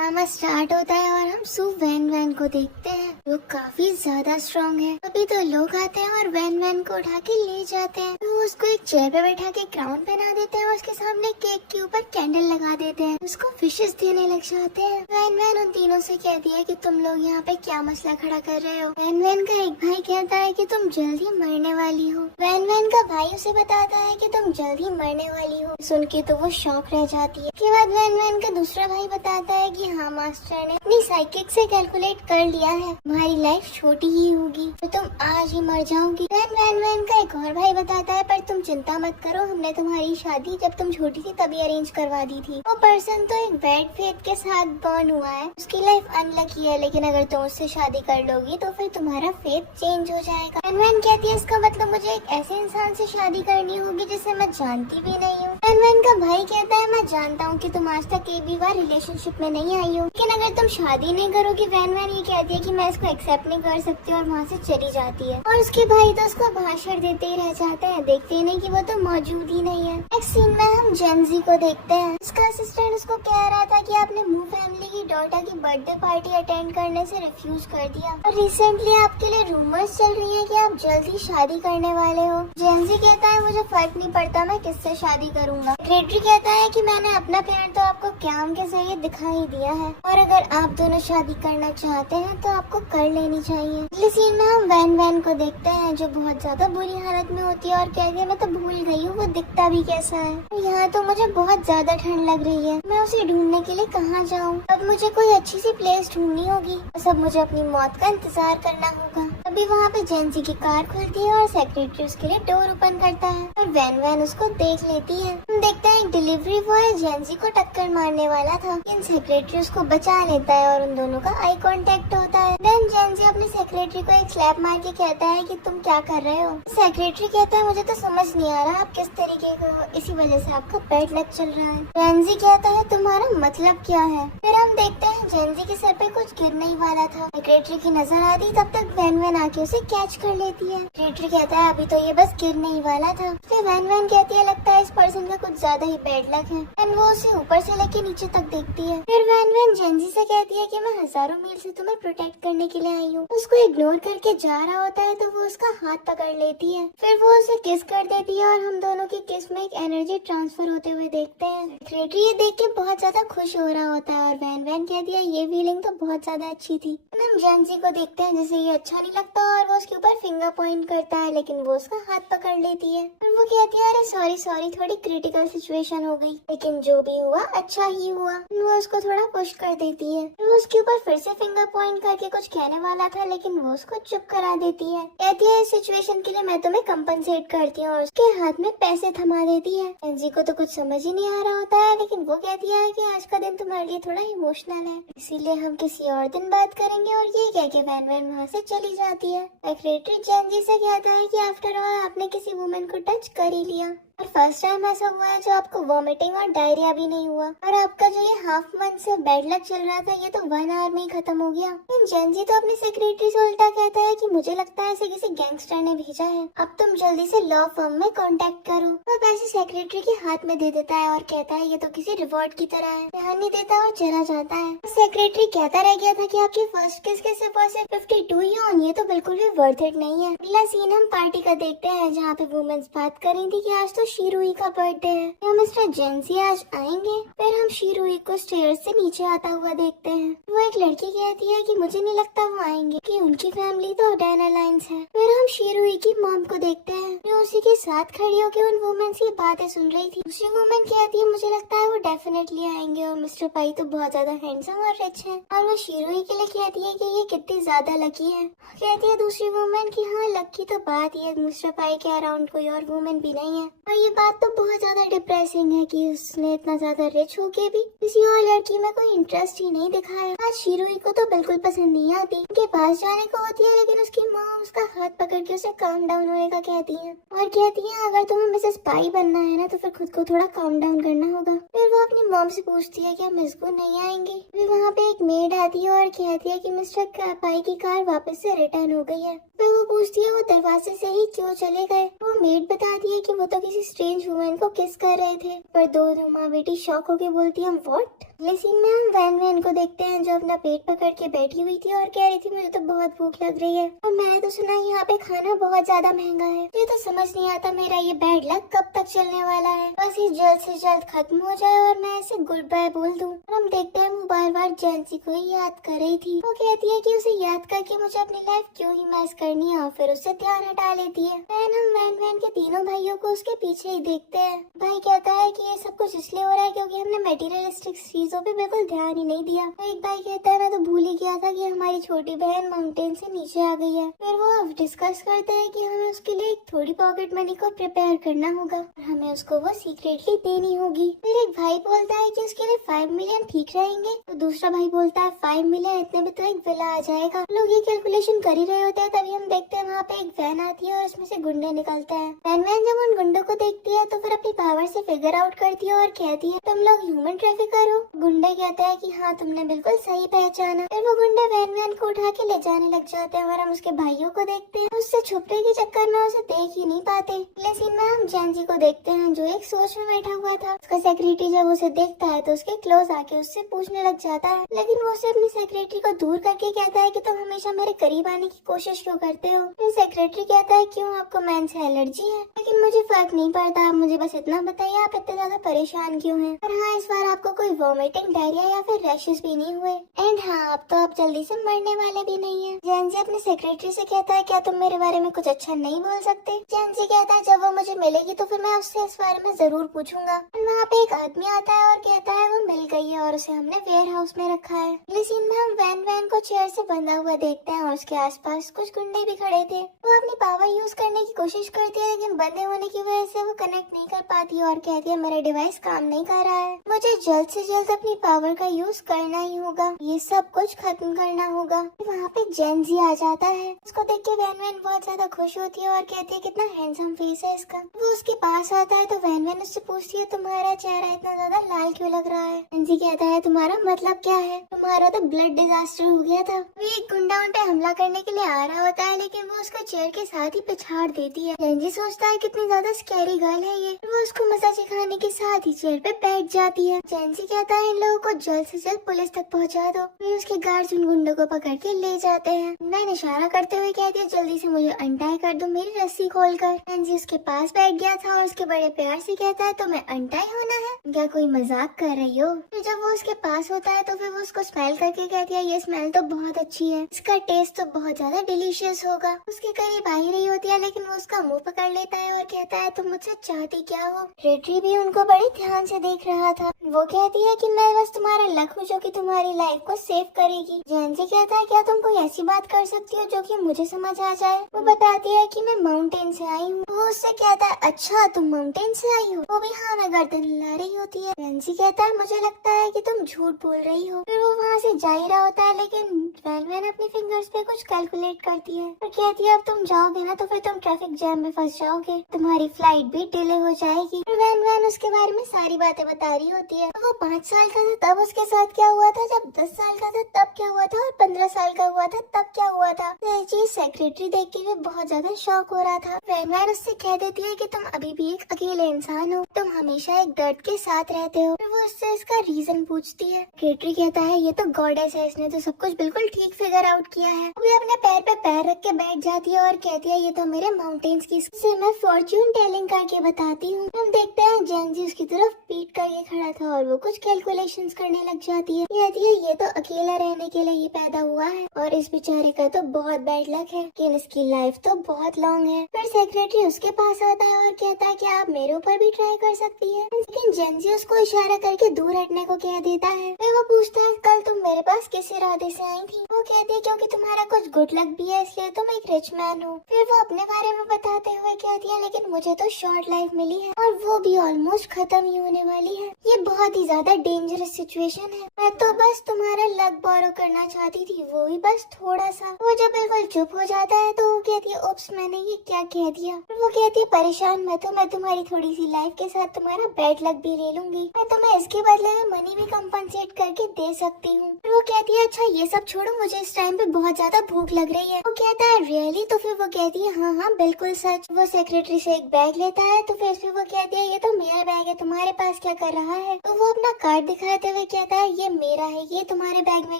Drama start होता है और हम सू वैन वैन को देखते हैं। वो काफी ज्यादा स्ट्रांग है। अभी तो लोग आते हैं और वैन वैन को उठा के ले जाते हैं। वो उसको एक चेयर पे बैठा के क्राउन पहना देते हैं और उसके सामने केक के ऊपर कैंडल लगा देते हैं। उसको फिशेस देने लग जाते हैं। वैन वैन उन तीनों से कहती है कि तुम लोग यहाँ पे क्या मसला खड़ा कर रहे हो। वैन वैन का एक भाई कहता है कि तुम जल्दी मरने वाली हो। वैन वैन का भाई उसे बताता है कि तुम जल्दी मरने वाली हो। सुन के तो वो शॉक रह जाती है। उसके बाद वैन वैन का दूसरा भाई बताता है कि हाँ, मास्टर ने अपनी साइकिक से कैलकुलेट कर लिया है, तुम्हारी लाइफ छोटी ही होगी तो तुम आज ही मर जाओगी। वैन वैन का एक और भाई बताता है पर तुम चिंता मत करो, हमने तुम्हारी शादी जब तुम छोटी थी तभी अरेंज करवा दी थी। वो पर्सन तो एक बैड फेथ के साथ बर्न हुआ है, उसकी लाइफ अनलकी है, लेकिन अगर तुम उससे शादी कर लोगी तो फिर तुम्हारा फेथ चेंज हो जाएगा। वैन कहती है इसका मतलब मुझे एक ऐसे इंसान से शादी करनी होगी जिसे मैं जानती भी नहीं हूँ। वैन का भाई कहता है मैं जानता हूँ कि तुम आज तक एक भी बार रिलेशनशिप में नहीं आई हो, लेकिन अगर तुम शादी नहीं करोगी। वैन ये कहती है कि मैं इसको एक्सेप्ट नहीं कर सकती और वहाँ से चली जाती है। और उसके भाई तो उसको भाषण देते ही रह जाते हैं, देखते ही नहीं कि वो तो मौजूद ही नहीं है। नेक्स्ट सीन में हम जेनजी को देखते हैं। उसका असिस्टेंट उसको कह रहा था कि आपने मू फैमिली की डॉटर की बर्थडे पार्टी अटेंड करने से रिफ्यूज कर दिया और रिसेंटली आपके लिए रूमर्स चल रही है कि आप जल्दी शादी करने वाले हो। जेनजी कहता है मुझे फर्क नहीं पड़ता मैं किससे शादी करूंगा। सेक्रेटरी कहता है कि मैंने अपना प्यार तो आपको काम के जरिए दिखा ही दिया है और अगर आप दोनों शादी करना चाहते हैं तो आपको कर लेनी चाहिए। अगले सीन में हम वैन को देखते हैं जो बहुत ज्यादा बुरी हालत में होती है और कहती है मैं तो भूल गई हूँ वो दिखता भी कैसा है। यहाँ तो मुझे बहुत ज्यादा ठंड लग रही है, मैं उसे ढूंढने के लिए कहाँ जाऊँ। अब मुझे कोई अच्छी सी प्लेस ढूंढनी होगी, बस अब मुझे अपनी मौत का इंतजार करना होगा। अभी वहाँ पे जेनजी की कार खुलती है और सेक्रेटरी उसके लिए डोर ओपन करता है और वैन उसको देख लेती है। हम देखते हैं एक डिलीवरी बॉय जेनजी को टक्कर मारने वाला था, लेकिन सेक्रेटरी उसको बचा लेता है और उन दोनों का आई कांटेक्ट होता है। देन जेनजी अपनी सेक्रेटरी को एक स्लैप मार के कहता है कि तुम क्या कर रहे हो। सेक्रेटरी कहता है मुझे तो समझ नहीं आ रहा आप किस तरीके का, इसी वजह से आपका बैड लक चल रहा है। जेनजी कहता है तुम्हारा मतलब क्या है। फिर हम देखते हैं जेनजी के सर पे कुछ गिरने ही वाला था। सेक्रेटरी की नजर आती तब तक वैन आके उसे कैच कर लेती है। सेक्रेटरी कहता है अभी तो ये बस गिरने ही वाला था। फिर वैन कहती है लगता है इस पर्सन का कुछ ज्यादा ही बैड लक है एंड वो उसे ऊपर से लेके नीचे तक देखती है। फिर वैन जेनजी से कहती है कि मैं हजारों मील से तुम्हें प्रोटेक्ट करने के लिए आई हूँ। उसको इग्नोर करके जा रहा होता है तो वो उसका हाथ पकड़ लेती है। फिर वो उसे किस कर देती है और हम दोनों की किस में एक एनर्जी ट्रांसफर होते हुए देखते हैं। सेक्रेटरी ये देख के बहुत ज्यादा खुश हो रहा होता है और वैन कहती है ये फीलिंग तो बहुत ज्यादा अच्छी थी। हम जेनजी को देखते हैं जिसे ये अच्छा नहीं लगता और वो उसके ऊपर फिंगर पॉइंट करता है, लेकिन वो उसका हाथ पकड़ लेती है और वो कहती है अरे सॉरी थोड़ी क्रिटिकल सिचुएशन हो गई, लेकिन जो भी हुआ अच्छा ही हुआ। वो उसको थोड़ा पुश कर देती है। वो उसके ऊपर फिर से फिंगर पॉइंट करके कुछ कहने वाला था, लेकिन वो उसको चुप करा देती है। कहती है इस सिचुएशन के लिए मैं तुम्हें कंपनसेट करती हूँ और उसके हाथ में पैसे थमा देती है। जेनजी को तो कुछ समझ ही नहीं आ रहा होता है, लेकिन वो कहती है कि आज का दिन तुम्हारे लिए थोड़ा इमोशनल है, इसीलिए हम किसी और दिन बात करेंगे। और ये कह के वैन वहाँ से चली जाती है। सेक्रेटरी जेनजी से कहता है कि आफ्टर ऑल आपने किसी वुमेन को टच कर ही लिया और फर्स्ट टाइम ऐसा हुआ है जो आपको वॉमिटिंग और डायरिया भी नहीं हुआ और आपका जो ये हाफ मंथ से बैड लक चल रहा था ये तो 1 आवर में ही खत्म हो गया। जेनजी तो अपनी सेक्रेटरी से उल्टा कहता है कि मुझे लगता है इसे किसी गैंगस्टर ने भेजा है, अब तुम जल्दी से लॉ फर्म में कांटेक्ट करो। वो पैसे सेक्रेटरी के हाथ में दे देता है और कहता है ये तो किसी रिवॉर्ड की तरह है। ध्यान नहीं देता और चला जाता है। सेक्रेटरी कहता रह गया था कि आपकी फर्स्ट किस के सिर्फ 52 ही ऑन, ये तो बिल्कुल भी वर्थ इट नहीं है। अगला सीन हम पार्टी का देखते हैं जहाँ पे वुमेन्स बात कर रही थी कि आज तो शीरुई का बर्थडे है, क्या मिस्टर जेनजी आज आएंगे। फिर हम शीरुई को स्टेयर्स से नीचे आता हुआ देखते हैं। वो एक लड़की कहती है कि मुझे नहीं लगता वो आएंगे कि उनकी फैमिली तो डैन अलायंस है। फिर हम शीरुई की मॉम को देखते हैं जो उसी के साथ खड़ी होकर उन वुमेन्स की बातें सुन रही थी। दूसरी वुमेन कहती है मुझे लगता है वो डेफिनेटली आएंगे और मिस्टर पाई तो बहुत ज्यादा हैंडसम और रिच है। और वो शीरुई के लिए कहती है कि ये कितनी ज्यादा लकी है। कहती है दूसरी वुमेन की हाँ लकी तो बात ही है, मिस्टर पाई के अराउंड कोई और वुमेन भी नहीं है। और ये बात तो बहुत ज्यादा डिप्रेसिंग है कि उसने इतना ज्यादा रिच होके भी किसी और लड़की में कोई इंटरेस्ट ही नहीं दिखाया। आज शीरुई को तो बिल्कुल पसंद नहीं आती, उनके पास जाने को होती है, लेकिन उसकी माँ उसका हाथ पकड़ के उसे काम डाउन होने का कहती है और कहती है अगर तुम्हें मिसेस पाई बनना है ना तो फिर खुद को थोड़ा काम डाउन करना होगा। फिर वो अपनी मॉम से पूछती है क्या मिस गुड नहीं आएंगे। फिर वहाँ पे एक मेड आती है और कहती है कि मिस्टर पाई की कार वापस से रिटर्न हो गई है। फिर वो पूछती है वो दरवाजे से ही क्यों चले गए। वो मेड बताती है कि वो तो किसी स्ट्रेंज वुमन को किस कर रहे थे। पर दो माँ बेटी शॉक होके बोलती है व्हाट। अगले सीन में हम वैन वैन को देखते हैं जो अपना पेट पकड़ के बैठी हुई थी और कह रही थी मुझे तो बहुत भूख लग रही है और मैंने तो सुना यहाँ पे खाना बहुत ज्यादा महंगा है। मुझे तो समझ नहीं आता मेरा ये बैड लक कब तक चलने वाला है, बस ये जल्द से जल्द खत्म हो जाए और मैं इसे गुड बाय बोल दूं। और हम देखते हैं वो बार बार जैंसी को ही याद कर रही थी। वो कहती है कि उसे याद करके मुझे अपनी लाइफ क्यों ही मैस करनी है और फिर उससे ध्यान हटा लेती है। हम वैन वैन के तीनों भाइयों को उसके पीछे ही देखते हैं। भाई कहता है कि ये सब कुछ इसलिए हो रहा है क्योंकि हमने मटेरियलिस्टिक चीजों पे बिल्कुल ध्यान ही नहीं दिया। एक भाई कहता है मैं तो भूल ही गया था कि हमारी छोटी बहन माउंटेन से नीचे आ गई है। फिर वो डिस्कस करते हैं कि हमें उसके लिए एक थोड़ी पॉकेट मनी को प्रिपेयर करना होगा और हमें उसको वो सीक्रेटली देनी होगी। फिर एक भाई बोलता है कि उसके लिए 5 मिलियन ठीक रहेंगे, तो दूसरा भाई बोलता है 5 मिलियन इतने में तो एक विला आ जाएगा। लोग ये कैलकुलेशन कर ही रहे होते हैं तभी हम देखते हैं वहाँ पे एक वैन आती है और उसमें से गुंडे निकलते हैं। वैन वैन जब उन गुंडों को देखती है तो फिर अपनी पावर से फिगर आउट करती है और कहती है तुम लोग ह्यूमन ट्रैफिकर हो। गुंडे कहते हैं कि हाँ तुमने बिल्कुल सही पहचाना। फिर वो गुंडे वैन वैन को उठा के ले जाने लग जाते हैं और हम उसके भाइयों को देखते हैं। उससे छुपने के चक्कर में उसे देख ही नहीं पाते। अगले सीन में हम जैंसी को देखते हैं जो एक सोच में बैठा हुआ था। उसका सेक्रेटरी जब उसे देखता है तो उसके क्लोज आके उससे पूछने लग जाता है, लेकिन वो उसे अपनी सेक्रेटरी को दूर करके कहता है कि तुम हमेशा मेरे करीब आने की कोशिश क्यों करते हो। फिर सेक्रेटरी कहता है क्यों आपको मैन से एलर्जी है, लेकिन मुझे फर्क नहीं पड़ता, आप मुझे बस इतना बताइए आप इतने ज्यादा परेशान क्यों हैं। और हाँ इस बार आपको कोई वॉमिटिंग, डायरिया या फिर रैशेस भी नहीं हुए। एंड हाँ अब तो आप जल्दी से मरने वाले भी नहीं है। जैंसी अपने सेक्रेटरी से कहता है क्या तुम मेरे बारे में कुछ अच्छा नहीं बोल सकते। जैंसी कहता है जब वो मुझे मिलेगी तो फिर मैं उससे इस बारे में जरूर पूछूंगा। वहाँ पे एक आदमी आता है और कहता है वो मिल गई है और उसे हमने वेयर हाउस में रखा है। अगले सीन में हम वैन वैन को चेयर से बंधा हुआ देखते हैं और उसके आसपास कुछ गुंडे भी खड़े थे। वो अपनी पावर यूज करने की कोशिश करती है लेकिन बंधे होने की वजह से वो कनेक्ट नहीं कर पाती और कहती है मेरा डिवाइस काम नहीं कर रहा है, मुझे जल्द से जल्द अपनी पावर का यूज करना ही होगा, ये सब कुछ खत्म करना होगा। वहाँ पे जैंसी आ जाता है। उसको देख के वैन वैन बहुत ज्यादा खुश होती है और कहती है कितना हैंडसम फेस है इसका। वो उसके पास आता है तो वैन वैन उससे पूछती है तुम्हारा चेहरा इतना ज्यादा लाल क्यों लग रहा है। जैंसी कहता है तुम्हारा मतलब क्या है, तुम्हारा तो ब्लड डिजास्टर हो गया था। वो एक गुंडा उन पे हमला करने के लिए आ रहा होता है लेकिन वो उसका चेयर के साथ ही पिछाड़ देती है। जैंसी सोचता है कितनी ज्यादा स्कैरी गर्ल है ये। वो उसको मजा सिखाने के साथ ही चेयर पे बैठ जाती है। जैंसी कहता है इन लोगों को जल्द से जल्द पुलिस तक पहुंचा दो। फिर उसके गार्ड्स उन गुंडों को पकड़ के ले जाते हैं। मैं इशारा करते हुए कहती है जल्दी से मुझे अनटाई कर दो मेरी रस्सी खोलकर। जैंसी उसके पास बैठ गया था और उसके बड़े प्यार से कहता है तुम्हें अनटाई होना है, क्या कोई मजाक कर रही हो। फिर जब वो उसके पास होता है तो फिर वो उसको स्मेल करके कहती है ये स्मेल तो बहुत अच्छी है, इसका टेस्ट तो बहुत ज्यादा डिलीशियस होगा। उसके करीब आ ही रही होती है लेकिन वो उसका मुंह पकड़ लेता है और कहता है तुम मुझसे चाहती क्या हो। रेटरी भी उनको बड़े ध्यान से देख रहा था। वो कहती है कि मैं बस तुम्हारा लक हूँ जो कि तुम्हारी लाइफ को सेव करेगी। जैंसी कहता है क्या तुम कोई ऐसी बात कर सकती हो जो कि मुझे समझ आ जाए। वो बताती है कि मैं माउंटेन से आई हूँ। वो उससे कहता है अच्छा तुम माउंटेन से आई हो। वो भी हाँ मैं गर्दन हिला रही होती है। जैंसी कहता है मुझे लगता है कि तुम झूठ बोल रही हो। फिर वो वहाँ से जा ही रहा होता है लेकिन वैन वैन अपनी फिंगर्स पे कुछ कैलकुलेट करती है और कहती है अब तुम जाओगे ना तो फिर तुम ट्रैफिक जैम में फंस जाओगे, तुम्हारी फ्लाइट भी डिले हो जाएगी। फिर वैन वैन उसके बारे में सारी बातें बता रही होती है। वो 5 साल का था तब उसके साथ क्या हुआ था, जब 10 साल का था तब क्या हुआ था और 15 साल का हुआ था तब क्या हुआ था। ये चीज सेक्रेटरी देख के भी बहुत ज्यादा शॉक हो रहा था। वैन वैन उससे कह देती है कि तुम अभी भी एक अकेले इंसान हो, तुम हमेशा एक दर्द के साथ रहते हो। फिर वो उससे इसका रीजन पूछती है। सेक्रेटरी कहता है ये तो गॉडेस है, इसने तो सब कुछ बिल्कुल ठीक फिगर आउट किया है। वो अपने पैर पे पैर रख के बैठ जाती है और कहती है ये तो मेरे माउंटेन्स की से मैं फॉर्च्यून टेलिंग करके बताती हूँ। हम देखते हैं जैंसी उसकी तरफ पीट करके खड़ा था और वो कुछ कैलकुलेशंस करने लग जाती है। कहती है ये तो अकेला रहने के लिए ही पैदा हुआ है और इस बेचारे का तो बहुत बैड लक है, लेकिन इसकी लाइफ तो बहुत लॉन्ग है। फिर सेक्रेटरी उसके पास आता है और कहता है कि आप मेरे ऊपर भी ट्राई कर सकती है, लेकिन जैंसी उसको इशारा करके दूर हटने को कह देता है। फिर वो पूछता है कल तुम मेरे पास किस इरादे से आई थी। वो कहती है क्योंकि तुम्हारा कुछ गुड लक भी है इसलिए तुम एक रिच मैन हो। फिर वो अपने बारे में बताते हुए कहती है लेकिन मुझे तो शॉर्ट लाइफ मिली है और वो भी ऑलमोस्ट खत्म ही होने वाली है, ये बहुत ही ज्यादा डेंजरस सिचुएशन है। मैं तो बस तुम्हारा लक बोरो करना चाहती थी, वो भी बस थोड़ा सा। वो जब बिल्कुल चुप हो जाता है तो वो कहती है उप्स मैंने ये क्या कह दिया। फिर वो कहती है परेशान मत हो, मैं तुम्हारी थोड़ी सी लाइफ के साथ तुम्हारा बैड लक भी ले लूंगी, मैं तुम्हें इसके बदले में मनी भी कंपनसेट करके दे सकती हूँ। फिर वो कहती है अच्छा ये सब छोड़ो, मुझे इस टाइम पे बहुत ज्यादा भूख लग रही है। वो कहता है रियली? तो फिर वो कहती है हाँ हाँ बिल्कुल सच। वो सेक्रेटरी से एक बैग लेता है तो फिर वो कहती है ये तो मेरा बैग है, तुम्हारे पास क्या कर रहा है? तो वो अपना कार्ड दिखाते हुए कहता है ये मेरा है, ये तुम्हारे बैग में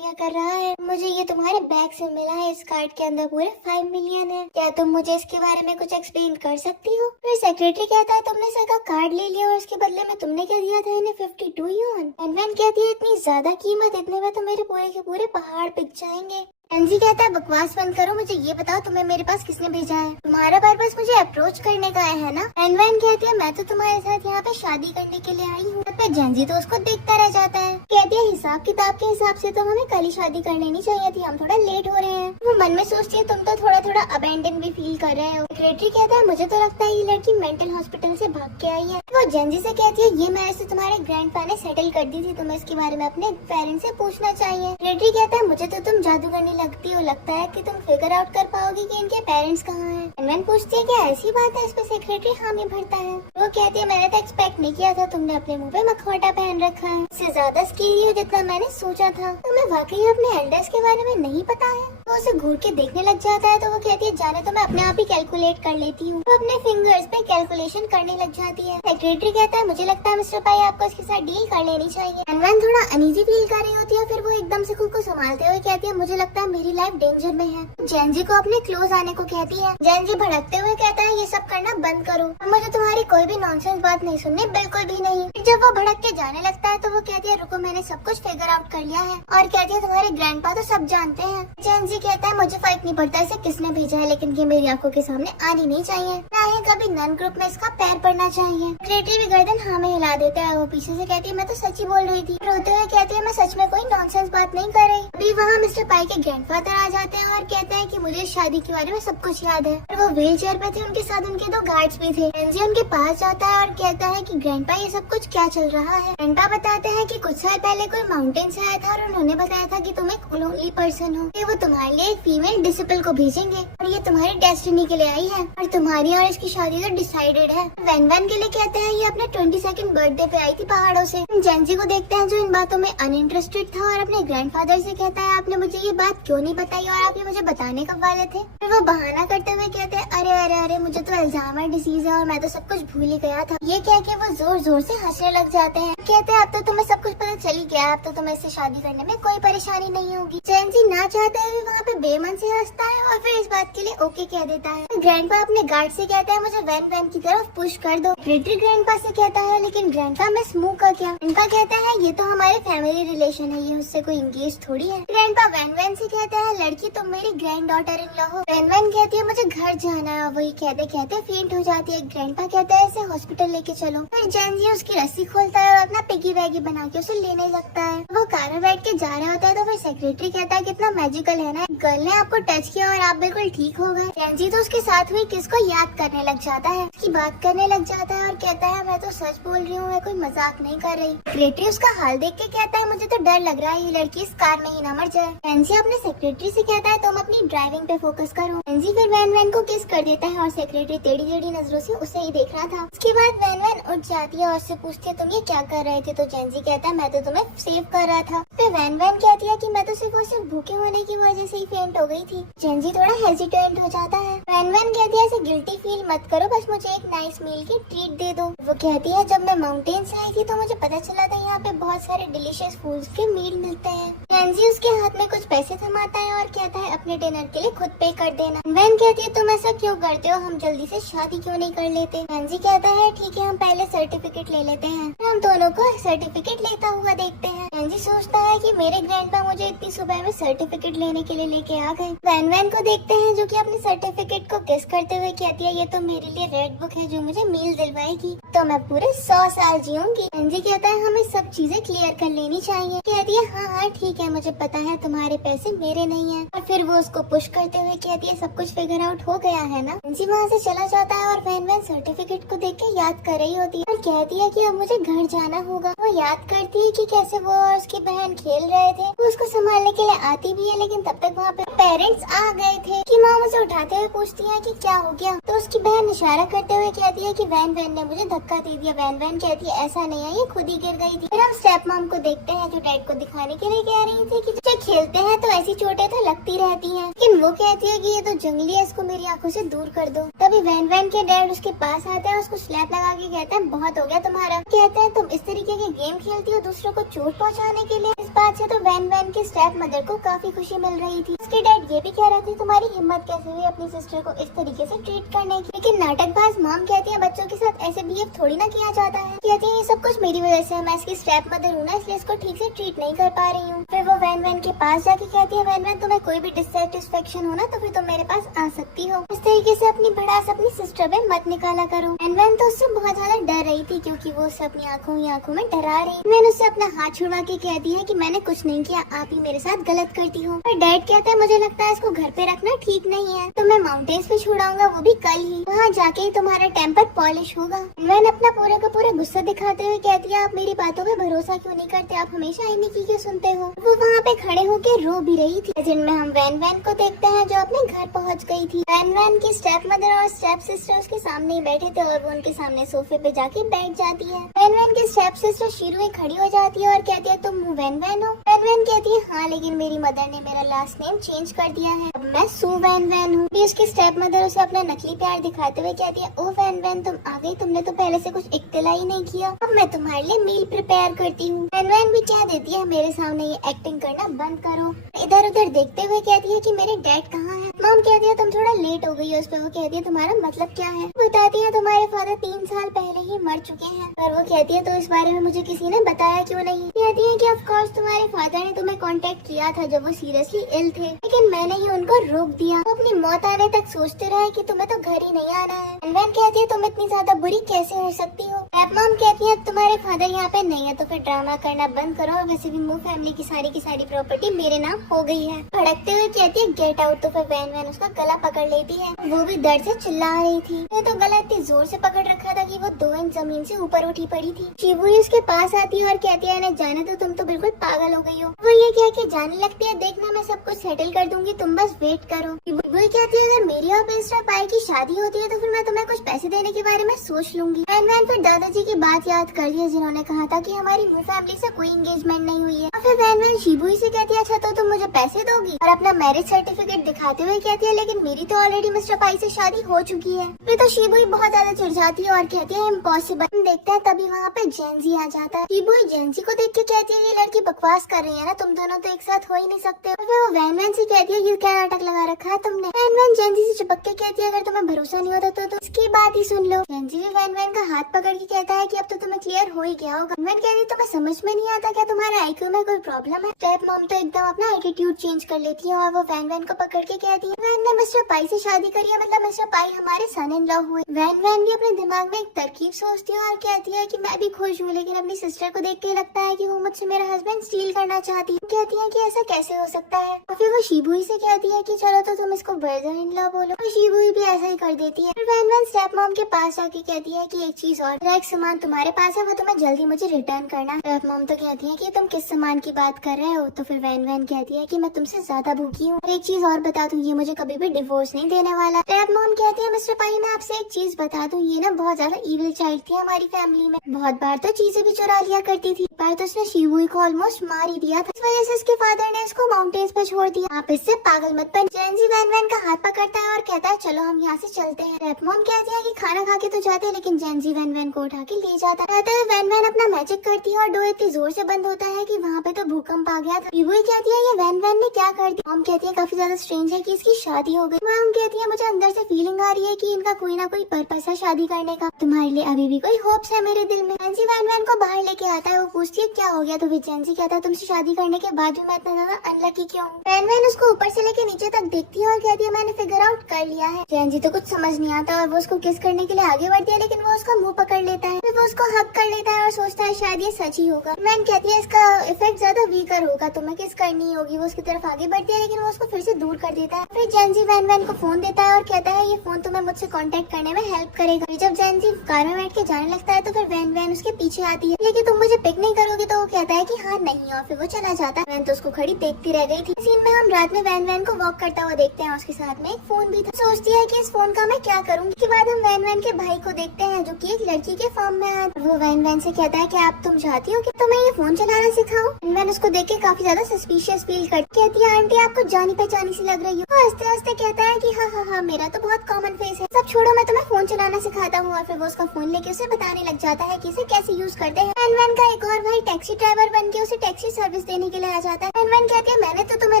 क्या कर रहा है? मुझे ये तुम्हारे बैग से मिला है, इस कार्ड के अंदर पूरे 5 मिलियन है, क्या तुम मुझे इसके बारे में कुछ एक्सप्लेन कर सकती हो? फिर सेक्रेटरी कहता है तुमने सर का कार्ड ले लिया और उसके बदले में तुमने क्या दिया था? इन्हें 52 यून। वैन कहती है इतनी ज्यादा कीमत, इतने में तो मेरे पूरे के पूरे पहाड़ बिक जाएंगे। एनजी कहता है बकवास बंद करो, मुझे ये बताओ तुम्हें मेरे पास किसने भेजा है? तुम्हारा पर्पस मुझे अप्रोच करने का है ना? एनवैन कहती है मैं तो तुम्हारे साथ यहाँ पे शादी करने के लिए आई हूँ। पे जेंजी तो उसको देखता रह जाता है। कहती है हिसाब किताब के हिसाब से तो हमें कल ही शादी कर लेनी चाहिए थी, हम थोड़ा लेट हो रहे हैं। वो मन में सोचती है तुम तो थोड़ा थोड़ा अबेंडन भी फील कर रहे हो। सेक्रेटरी कहता है मुझे तो लगता है ये लड़की मेंटल हॉस्पिटल से भाग के आई है। वो जेंजी से कहती है ये मैरिज से तुम्हारे ग्रैंडपा ने सेटल कर दी थी, तुम्हें इसके बारे में अपने पेरेंट्स से पूछना चाहिए। सेक्रेटरी कहता है मुझे तो तुम जादूगरनी लगती हो, लगता है कि तुम फिगर आउट कर पाओगी कि इनके पेरेंट्स कहाँ हैं। एनवन पूछती है क्या ऐसी बात है? इस पे सेक्रेटरी हामी भरता है। वो कहती है मैंने तो एक्सपेक्ट नहीं किया था, तुमने अपने मुंह पे मखौटा पहन रखा है, इससे ज्यादा स्केरी हो जितना मैंने सोचा था। तुम्हें वाकई अपने एल्डर्स के बारे में नहीं पता है? वो उसे घूर के देखने लग जाता है तो वो कहती है जाने तो मैं अपने आप ही कैलकुलेट कर लेती हूँ। वो अपने फिंगर्स पे कैलकुलेशन करने लग जाती है। सेक्रेटरी कहता है मुझे लगता है मिस्टर पाई आपको इसके साथ डील कर लेनी चाहिए। एनवन थोड़ा अनईजी फील कर रही होती है, फिर वो एकदम से खुद को संभालते हुए कहती है मुझे लगता है मेरी लाइफ डेंजर में है। जेंजी को अपने क्लोज आने को कहती है। जेंजी भड़कते हुए कहता है ये सब करना बंद करो, मुझे तुम्हारी कोई भी नॉनसेंस बात नहीं सुननी, बिल्कुल भी नहीं। जब वो भड़क के जाने लगता है तो वो कहती है रुको मैंने सब कुछ फिगर आउट कर लिया है, और कहती है तुम्हारे ग्रैंडपा तो सब जानते हैं। जेंजी कहता है मुझे फर्क नहीं पड़ता इसे किसने भेजा है, लेकिन ये मेरी आंखों के सामने आनी नहीं चाहिए, ना ही कभी नन ग्रुप में इसका पैर पड़ना चाहिए। सेक्रेटरी भी गर्दन हाँ में हिला देता है। वो पीछे से कहती है मैं तो सच ही बोल रही थी। रोते हुए कहती है मैं सच में कोई नॉनसेंस बात नहीं कर रही। अभी वहाँ मिस्टर पाई के ग्रैंडफादर आ जाते हैं और कहते हैं कि मुझे शादी के बारे में सब कुछ याद है। और वो व्हील चेयर पे थे, उनके साथ उनके 2 गार्ड्स भी थे। एनजी उनके पास जाता है और कहता है कि ग्रैंडपा ये सब कुछ क्या चल रहा है? ग्रैंडपा बताते हैं कि कुछ साल पहले कोई माउंटेन से आया था और उन्होंने बताया था कि तुम एक लोनली पर्सन हो, कि वो तुम्हारे लिए एक फीमेल डिसिपल को भेजेंगे और ये तुम्हारी डेस्टिनी के लिए आई है और तुम्हारी और इसकी शादी तो डिसाइडेड है। वैन वैन के लिए कहते हैं ये अपने 22nd बर्थडे पे आई थी पहाड़ों से। जेंजी को देखते हैं जो इन बातों में अनइंटरेस्टेड था और अपने ग्रैंडफादर से कहता है आपने मुझे ये बात क्यों नहीं बताई और आप ये मुझे बताने कब वाले थे? फिर वो बहाना करते हुए कहते हैं अरे अरे अरे मुझे तो अल्जाइमर डिसीज है और मैं तो सब कुछ भूल ही गया था। ये कह के वो जोर जोर से हंसने लग जाते हैं। कहते हैं अब तो तुम्हें सब कुछ पता चल ही गया, अब तो तुम्हें इससे शादी करने में कोई परेशानी नहीं होगी। जेंजी ना चाहते हुए वहाँ पे बेमन से हंसता है और फिर इस बात के लिए ओके कह देता है। ग्रैंडपा अपने गार्ड से कहता है मुझे वैन वैन की तरफ पुश कर दो। सेक्रेटरी ग्रैंडपा से कहता है लेकिन ग्रैंडपा मैं स्मोक का क्या? इनका कहता है ये तो हमारे फैमिली रिलेशन है, ये उससे कोई इंगेज थोड़ी है। ग्रैंडपा वैन वैन से कहता है लड़की तुम मेरी ग्रैंड डॉटर इन लॉ हो। वैन वैन कहती है मुझे घर जाना है, वही कहते कहते फेंट हो जाती है। ग्रैंडपा कहता है इसे हॉस्पिटल लेके चलो। फिर जेंजी उसकी रस्सी खोलता है और अपना पिगी वैगी बना के उसे लेने लगता है। वो कार में बैठ के जा रहा होता है तो फिर सेक्रेटरी कहता है कितना मैजिकल है ना, गर्ल ने आपको टच किया और आप बिल्कुल ठीक हो गए। जेंजी तो उसके साथ हुई किस को याद करने लग जाता है, उसकी बात करने लग जाता है और कहता है मैं तो सच बोल रही हूँ, मैं कोई मजाक नहीं कर रही। सेक्रेटरी उसका हाल देख के कहता है मुझे तो डर लग रहा है ये लड़की इस कार में ही ना मर जाए। जेंजी अपने सेक्रेटरी से कहता है तुम अपनी ड्राइविंग पे फोकस करो। जेंजी फिर वैन वैन को किस कर देता है और सेक्रेटरी टेढ़ी टेढ़ी नजरों से उसे ही देख रहा था। उसके बाद वैन वैन उठ जाती है और उससे पूछती है तुम ये क्या कर रहे थे? तो जेंजी कहता है मैं तो तुम्हें सेव कर रहा था। फिर वैन वैन कहती है कि मैं तो सिर्फ और सिर्फ भूखे होने की वजह से ही फेंट हो गई थी। जेंजी थोड़ा हेजिटेंट हो जाता है। वैन वैन कहती है ऐसे गिल्टी फील मत करो, बस मुझे एक नाइस मील की ट्रीट दे दो। वो कहती है जब मैं माउंटेन से आई थी तो मुझे पता चला था यहाँ पे बहुत सारे डिलीशियस फूड्स के मील मिलते हैं। जेंजी उसके हाथ में कुछ पैसे थमाता है और कहता है अपने डिनर के लिए खुद पे कर देना। वैन कहती है तुम ऐसा क्यों करते हो, हम जल्दी से शादी क्यों नहीं कर लेते? जेंजी कहता है ठीक है हम पहले सर्टिफिकेट ले लेते हैं। हम दोनों को सर्टिफिकेट लेता हुआ देखते हैं। जेंजी सोचता है कि मेरे ग्रैंडपा मुझे इतनी सुबह में सर्टिफिकेट लेने के लिए लेके आ गए। वैन वैन को देखते हैं जो कि अपने सर्टिफिकेट को गेस करते हुए कहती है ये तो मेरे लिए रेड बुक है जो मुझे मील दिलवाएगी, तो मैं पूरे 100 साल जीऊंगी। जेंजी कहता है हमें सब चीजें क्लियर कर लेनी चाहिए। कहती है हाँ हाँ ठीक है मुझे पता है तुम्हारे पैसे मेरे नहीं है। और फिर वो उसको पुश करते हुए कहती है सब कुछ फिगर आउट हो गया है ना। जेंजी वहाँ से चला जाता है और वैन वैन सर्टिफिकेट को देख के याद कर रही होती है और कहती है कि अब मुझे घर जाना होगा। वो याद करती है कि कैसे वो और उसकी बहन खेल रहे थे, वो उसको संभाल निकालने के लिए आती भी है, लेकिन तब तक वहाँ पे पेरेंट्स आ गए थे कि माँ उसे उठाते हुए पूछती है कि क्या हो गया। तो उसकी बहन इशारा करते हुए कहती है कि वैन वैन ने मुझे धक्का दे दिया। वैन वैन कहती है ऐसा नहीं है, ये खुद ही गिर गई थी। फिर हम स्टेप मॉम को देखते हैं जो डैड को दिखाने के लिए कह रही थी कि जब खेलते हैं तो ऐसी चोटें तो लगती रहती हैं, लेकिन वो कहती है कि ये तो जंगली है, इसको मेरी आंखों से दूर कर दो। तभी वैन वैन के डैड उसके पास आते हैं, उसको स्लैप लगा के कहते हैं बहुत हो गया तुम्हारा। कहते हैं तुम इस तरीके के गेम खेलती हो दूसरों को चोट पहुँचाने के लिए। इस बात से तो वैन वैन के स्टेप मदर को काफी खुशी मिल रही थी। उसके डैड ये भी कह रहे थे तुम्हारी हिम्मत कैसे हुई अपनी सिस्टर को इस तरीके से ट्रीट करने की। लेकिन नाटकबाज मॉम कहती है बच्चों के साथ ऐसे बिहेव थोड़ी ना किया जाता है। कहती है ये सब कुछ मेरी वजह से है, मैं इसकी स्टेप मदर हूँ ना, इसलिए इसको ठीक से ट्रीट नहीं कर पा रही हूँ। फिर वो वैन वैन के पास जाके कहती है वैन वैन तुम्हें कोई भी डिससेटिस्फेक्शन हो ना तो फिर तुम मेरे पास आ सकती हो। इस तरीके से अपनी भड़ास अपनी सिस्टर पे मत निकाला करो। वैन वैन तो उससे बहुत ज्यादा डर रही थी क्योंकि वो उसे अपनी आंखों में डरा रही। मैंने उससे अपना हाथ छुड़वा के कह दिया कि मैंने कुछ नहीं किया, आप ही मेरे साथ गलत करती हो। और डैड कहता है मुझे लगता है इसको घर पे रखना ठीक नहीं है, तो मैं माउंटेन्स पे छुड़ाऊंगा, वो भी कल ही। वहाँ जाके ही तुम्हारा टेम्पर पॉलिश होगा। वैन अपना पूरा का पूरा गुस्सा दिखाते हुए कहती है आप मेरी बातों पे भरोसा क्यों नहीं करते, आप हमेशा इन्हीं की क्यों सुनते हो। वो वहाँ पे खड़े होके रो भी रही थी। जिनमें हम वैन वैन को देखते हैं जो अपने घर पहुँच गई थी। वैन वैन की स्टेप मदर और स्टेप सिस्टर उसके सामने ही बैठे थे और वो उनके सामने सोफे पे जाके बैठ जाती है। वैन वैन की स्टेप सिस्टर शीरू खड़ी हो जाती है और कहती है तुम वैन वैन हो। वैन वैन कहती है हाँ, लेकिन मेरी मदर ने मेरा लास्ट नेम चेंज कर दिया है, अब मैं सू वैन वैन हूँ। उसकी स्टेप मदर उसे अपना नकली प्यार दिखाते हुए कहती है ओ वैन वैन तुम आ गई, तुमने तो पहले से कुछ इत्तला ही नहीं किया, अब मैं तुम्हारे लिए मील प्रिपेयर करती हूँ। वैन वैन भी कह देती है मेरे सामने ये एक्टिंग करना बंद करो। इधर उधर देखते हुए कहती है कि मेरे डैड कहाँ है। मॉम कहती है तुम थोड़ा लेट हो गई हो। उस पर वो कहती है तुम्हारा मतलब क्या है। बताती है तुम्हारे फादर 3 साल पहले ही मर चुके हैं। और वो कहती है तो इस बारे में मुझे किसी ने बताया क्यों नहीं। कहती है कि ऑफ कोर्स तुम्हारे फादर ने तुम्हें कांटेक्ट किया था जब वो सीरियसली इल थे, लेकिन मैंने ही उनको रोक दिया। वो अपनी मौत आने तक सोचते रहे कि तुम्हें तो घर ही नहीं आना है। वैन कहती है तुम इतनी ज्यादा बुरी कैसे हो सकती हो। मॉम कहती है तुम्हारे फादर यहाँ पे नहीं है तो फिर ड्रामा करना बंद करो, और वैसे भी मूव फैमिली की सारी प्रॉपर्टी मेरे नाम हो गई है। भड़कते हुए कहती है गेट आउट। तो फिर वैन वैन उसका गला पकड़ लेती है। वो भी दर्द से चिल्ला रही थी। मैं तो गला इतनी जोर से पकड़ रखा था कि वो 2 इंच जमीन से ऊपर उठी पड़ी थी। शिबुई उसके पास आती है और कहती है ना जाने तो तुम तो बिल्कुल पागल हो गई हो। वो ये कह के जाने लगती है देखना मैं सब कुछ सेटल कर दूंगी, तुम बस वेट करो। शिबुई कहती है अगर मेरी और मिस्टर पाई की शादी होती है तो फिर मैं तुम्हें कुछ पैसे देने के बारे में सोच लूंगी। वैन वैन फिर दादाजी की बात याद कर ली जिन्होंने कहा था कि हमारी मूव फैमिली से कोई एंगेजमेंट नहीं हुई है। और फिर वैन वैन शिबुई से कहती है अच्छा तो तुम मुझे पैसे दोगी, और अपना मैरिज सर्टिफिकेट दिखाते हुए कहती है लेकिन मेरी तो ऑलरेडी मिस्टर पाई से शादी हो चुकी है। फिर तो शिबुई बहुत ज्यादा चिढ़ जाती है और कहती है इम्पॉसिबल। देखते हैं तभी वहाँ पे जेंजी आ जाता है। शिबुई जेंजी को देख के कहती है ये लड़की बकवास कर रही है ना, तुम दोनों तो एक साथ हो ही नहीं सकते। और फिर वो वैन वैन से कहती है ये क्या नाटक लगा रखा है तुमने। वैन वैन जेंजी से चिपक के कहती है अगर तुम्हें भरोसा नहीं होता तो इसकी बात ही सुन लो। जेंजी भी वैन वैन का हाथ पकड़ के कहता है कि अब तो तुम्हें क्लियर हो ही गया होगा। वैन कहती है तुम्हें समझ में नहीं आता क्या तुम्हारा आईक्यू में कोई प्रॉब्लम है। स्टेप मॉम तो एकदम अपना एटीट्यूड चेंज कर लेती है और वो वैन वैन को पकड़ के कहती है वैन ने मिस्टर पाई से शादी करी है, मतलब मिस्टर पाई हमारे सन इन लॉ हुए। वैन वैन भी अपने दिमाग में एक तरकीब सोचती है और कहती है कि मैं भी खुश हूँ, लेकिन अपनी सिस्टर को देख के लगता है कि वो मुझसे मेरा हस्बैंड स्टील करना चाहती है। कहती है कि ऐसा कैसे हो सकता है। और फिर वो शिबुई से कहती है कि चलो तो तुम इसको ब्रदर इन लॉ बोलो। और शिबुई भी ऐसा ही कर देती है। वैन वैन स्टेप मॉम के पास जाके कहती है कि एक चीज और, एक सामान तुम्हारे पास है वो तुम्हें जल्दी मुझे रिटर्न करना। स्टेप मॉम तो कहती है कि तुम किस सामान की बात कर रहे हो। तो फिर वैन वैन कहती है कि मैं तुमसे ज्यादा भूखी हूँ। एक चीज और बता दूं, ये मुझे कभी भी डिवोर्स नहीं देने वाला। स्टेप मॉम कहती है मिस्टर पाई मैं आपसे एक चीज बता दूं, ये ना बहुत ज्यादा इविल चाइल्ड थी हमारी फैमिली में, बहुत बार तो चीजें भी चुरा लिया करती थी। पर तो उसने शिबुई को ऑलमोस्ट मार ही दिया था। इस वजह से उसके फादर ने इसको माउंटेन्स पर छोड़ दिया। आप इससे पागल मत बन। जेंजी वैन वैन का हाथ पकड़ता है और कहता है चलो हम यहाँ से चलते हैं। स्टेप मॉम कहती है कि खाना खा के तो जाते हैं, लेकिन जेंजी वैन वैन को उठा के ले जाता है। वैन वैन अपना मैजिक करती है और डोर इतनी जोर से बंद होता है कि वहाँ पे तो भूकंप आ गया था। शिबुई कहती है ये वैन वैन ने क्या कर दिया। मॉम कहती है काफी ज्यादा स्ट्रेंज है कि इसकी शादी हो गई। मॉम कहती है मुझे अंदर से फीलिंग आ रही है कि इनका कोई ना कोई पर्पस है शादी करने का, तुम्हारे लिए अभी भी कोई होप्स है मेरे दिल में। जेंजी वैन वैन को बाहर लेके आता है। वो पूछती है क्या हो गया। तो फिर जेंजी कहता है तुमसे शादी करने के बाद भी मैं इतना ज्यादा अनलकी क्यों हूँ। वैन वैन उसको ऊपर से लेके नीचे तक देखती है और कहती है मैंने फिगर आउट कर लिया है। जेंजी तो कुछ समझ नहीं आता और वो उसको किस करने के लिए आगे बढ़ती है, लेकिन वो उसका मुंह पकड़ लेता देता है। फिर वो उसको हक कर लेता है और सोचता है शायद ये सच ही होगा। वैन कहती है इसका इफेक्ट ज्यादा वीकर होगा, तुम्हें किस करनी होगी। वो उसकी तरफ आगे बढ़ती है लेकिन वो उसको फिर से दूर कर देता है। फिर जेंजी वैन को फोन देता है और कहता है ये फोन तुम्हें मुझसे कांटेक्ट करने में हेल्प करेगा। जब जेंजी कार में बैठ के जाने लगता है तो फिर वैन उसके पीछे आती है, लेकिन तुम मुझे पिक नहीं करोगे। तो वो कहता है कि हाँ नहीं, और फिर वो चला जाता है। वैन तो उसको खड़ी देखती रह गई थी। सीन में हम रात में वैन को वॉक करता हुआ देखते हैं, उसके साथ में एक फोन भी था। सोचती है कि इस फोन का मैं क्या करूँगी। इसके बाद हम वैन के भाई को देखते हैं जो कि एक लड़की के फॉर्म में है। वो वैन से कहता है कि आप तुम चाहती हो कि तुम्हें ये फोन चलाना सिखाऊं। वैन उसको देख के काफी ज्यादा सस्पिशियस फील करती कहती है आंटी आपको जानी पहचानी सी लग रही हो। हंसते हंसते कहता है कि हाँ मेरा तो बहुत कॉमन फेस है, सब छोड़ो मैं तुम्हें फोन चलाना सिखाता हूँ। और फिर वो उसका फोन लेके उसे बताने लग जाता है कि इसे कैसे यूज करते हैं। वैन का एक और भाई टैक्सी ड्राइवर बन के उसे टैक्सी सर्विस देने के लिए आ जाता है। वैन कहती है मैंने तो तुम्हें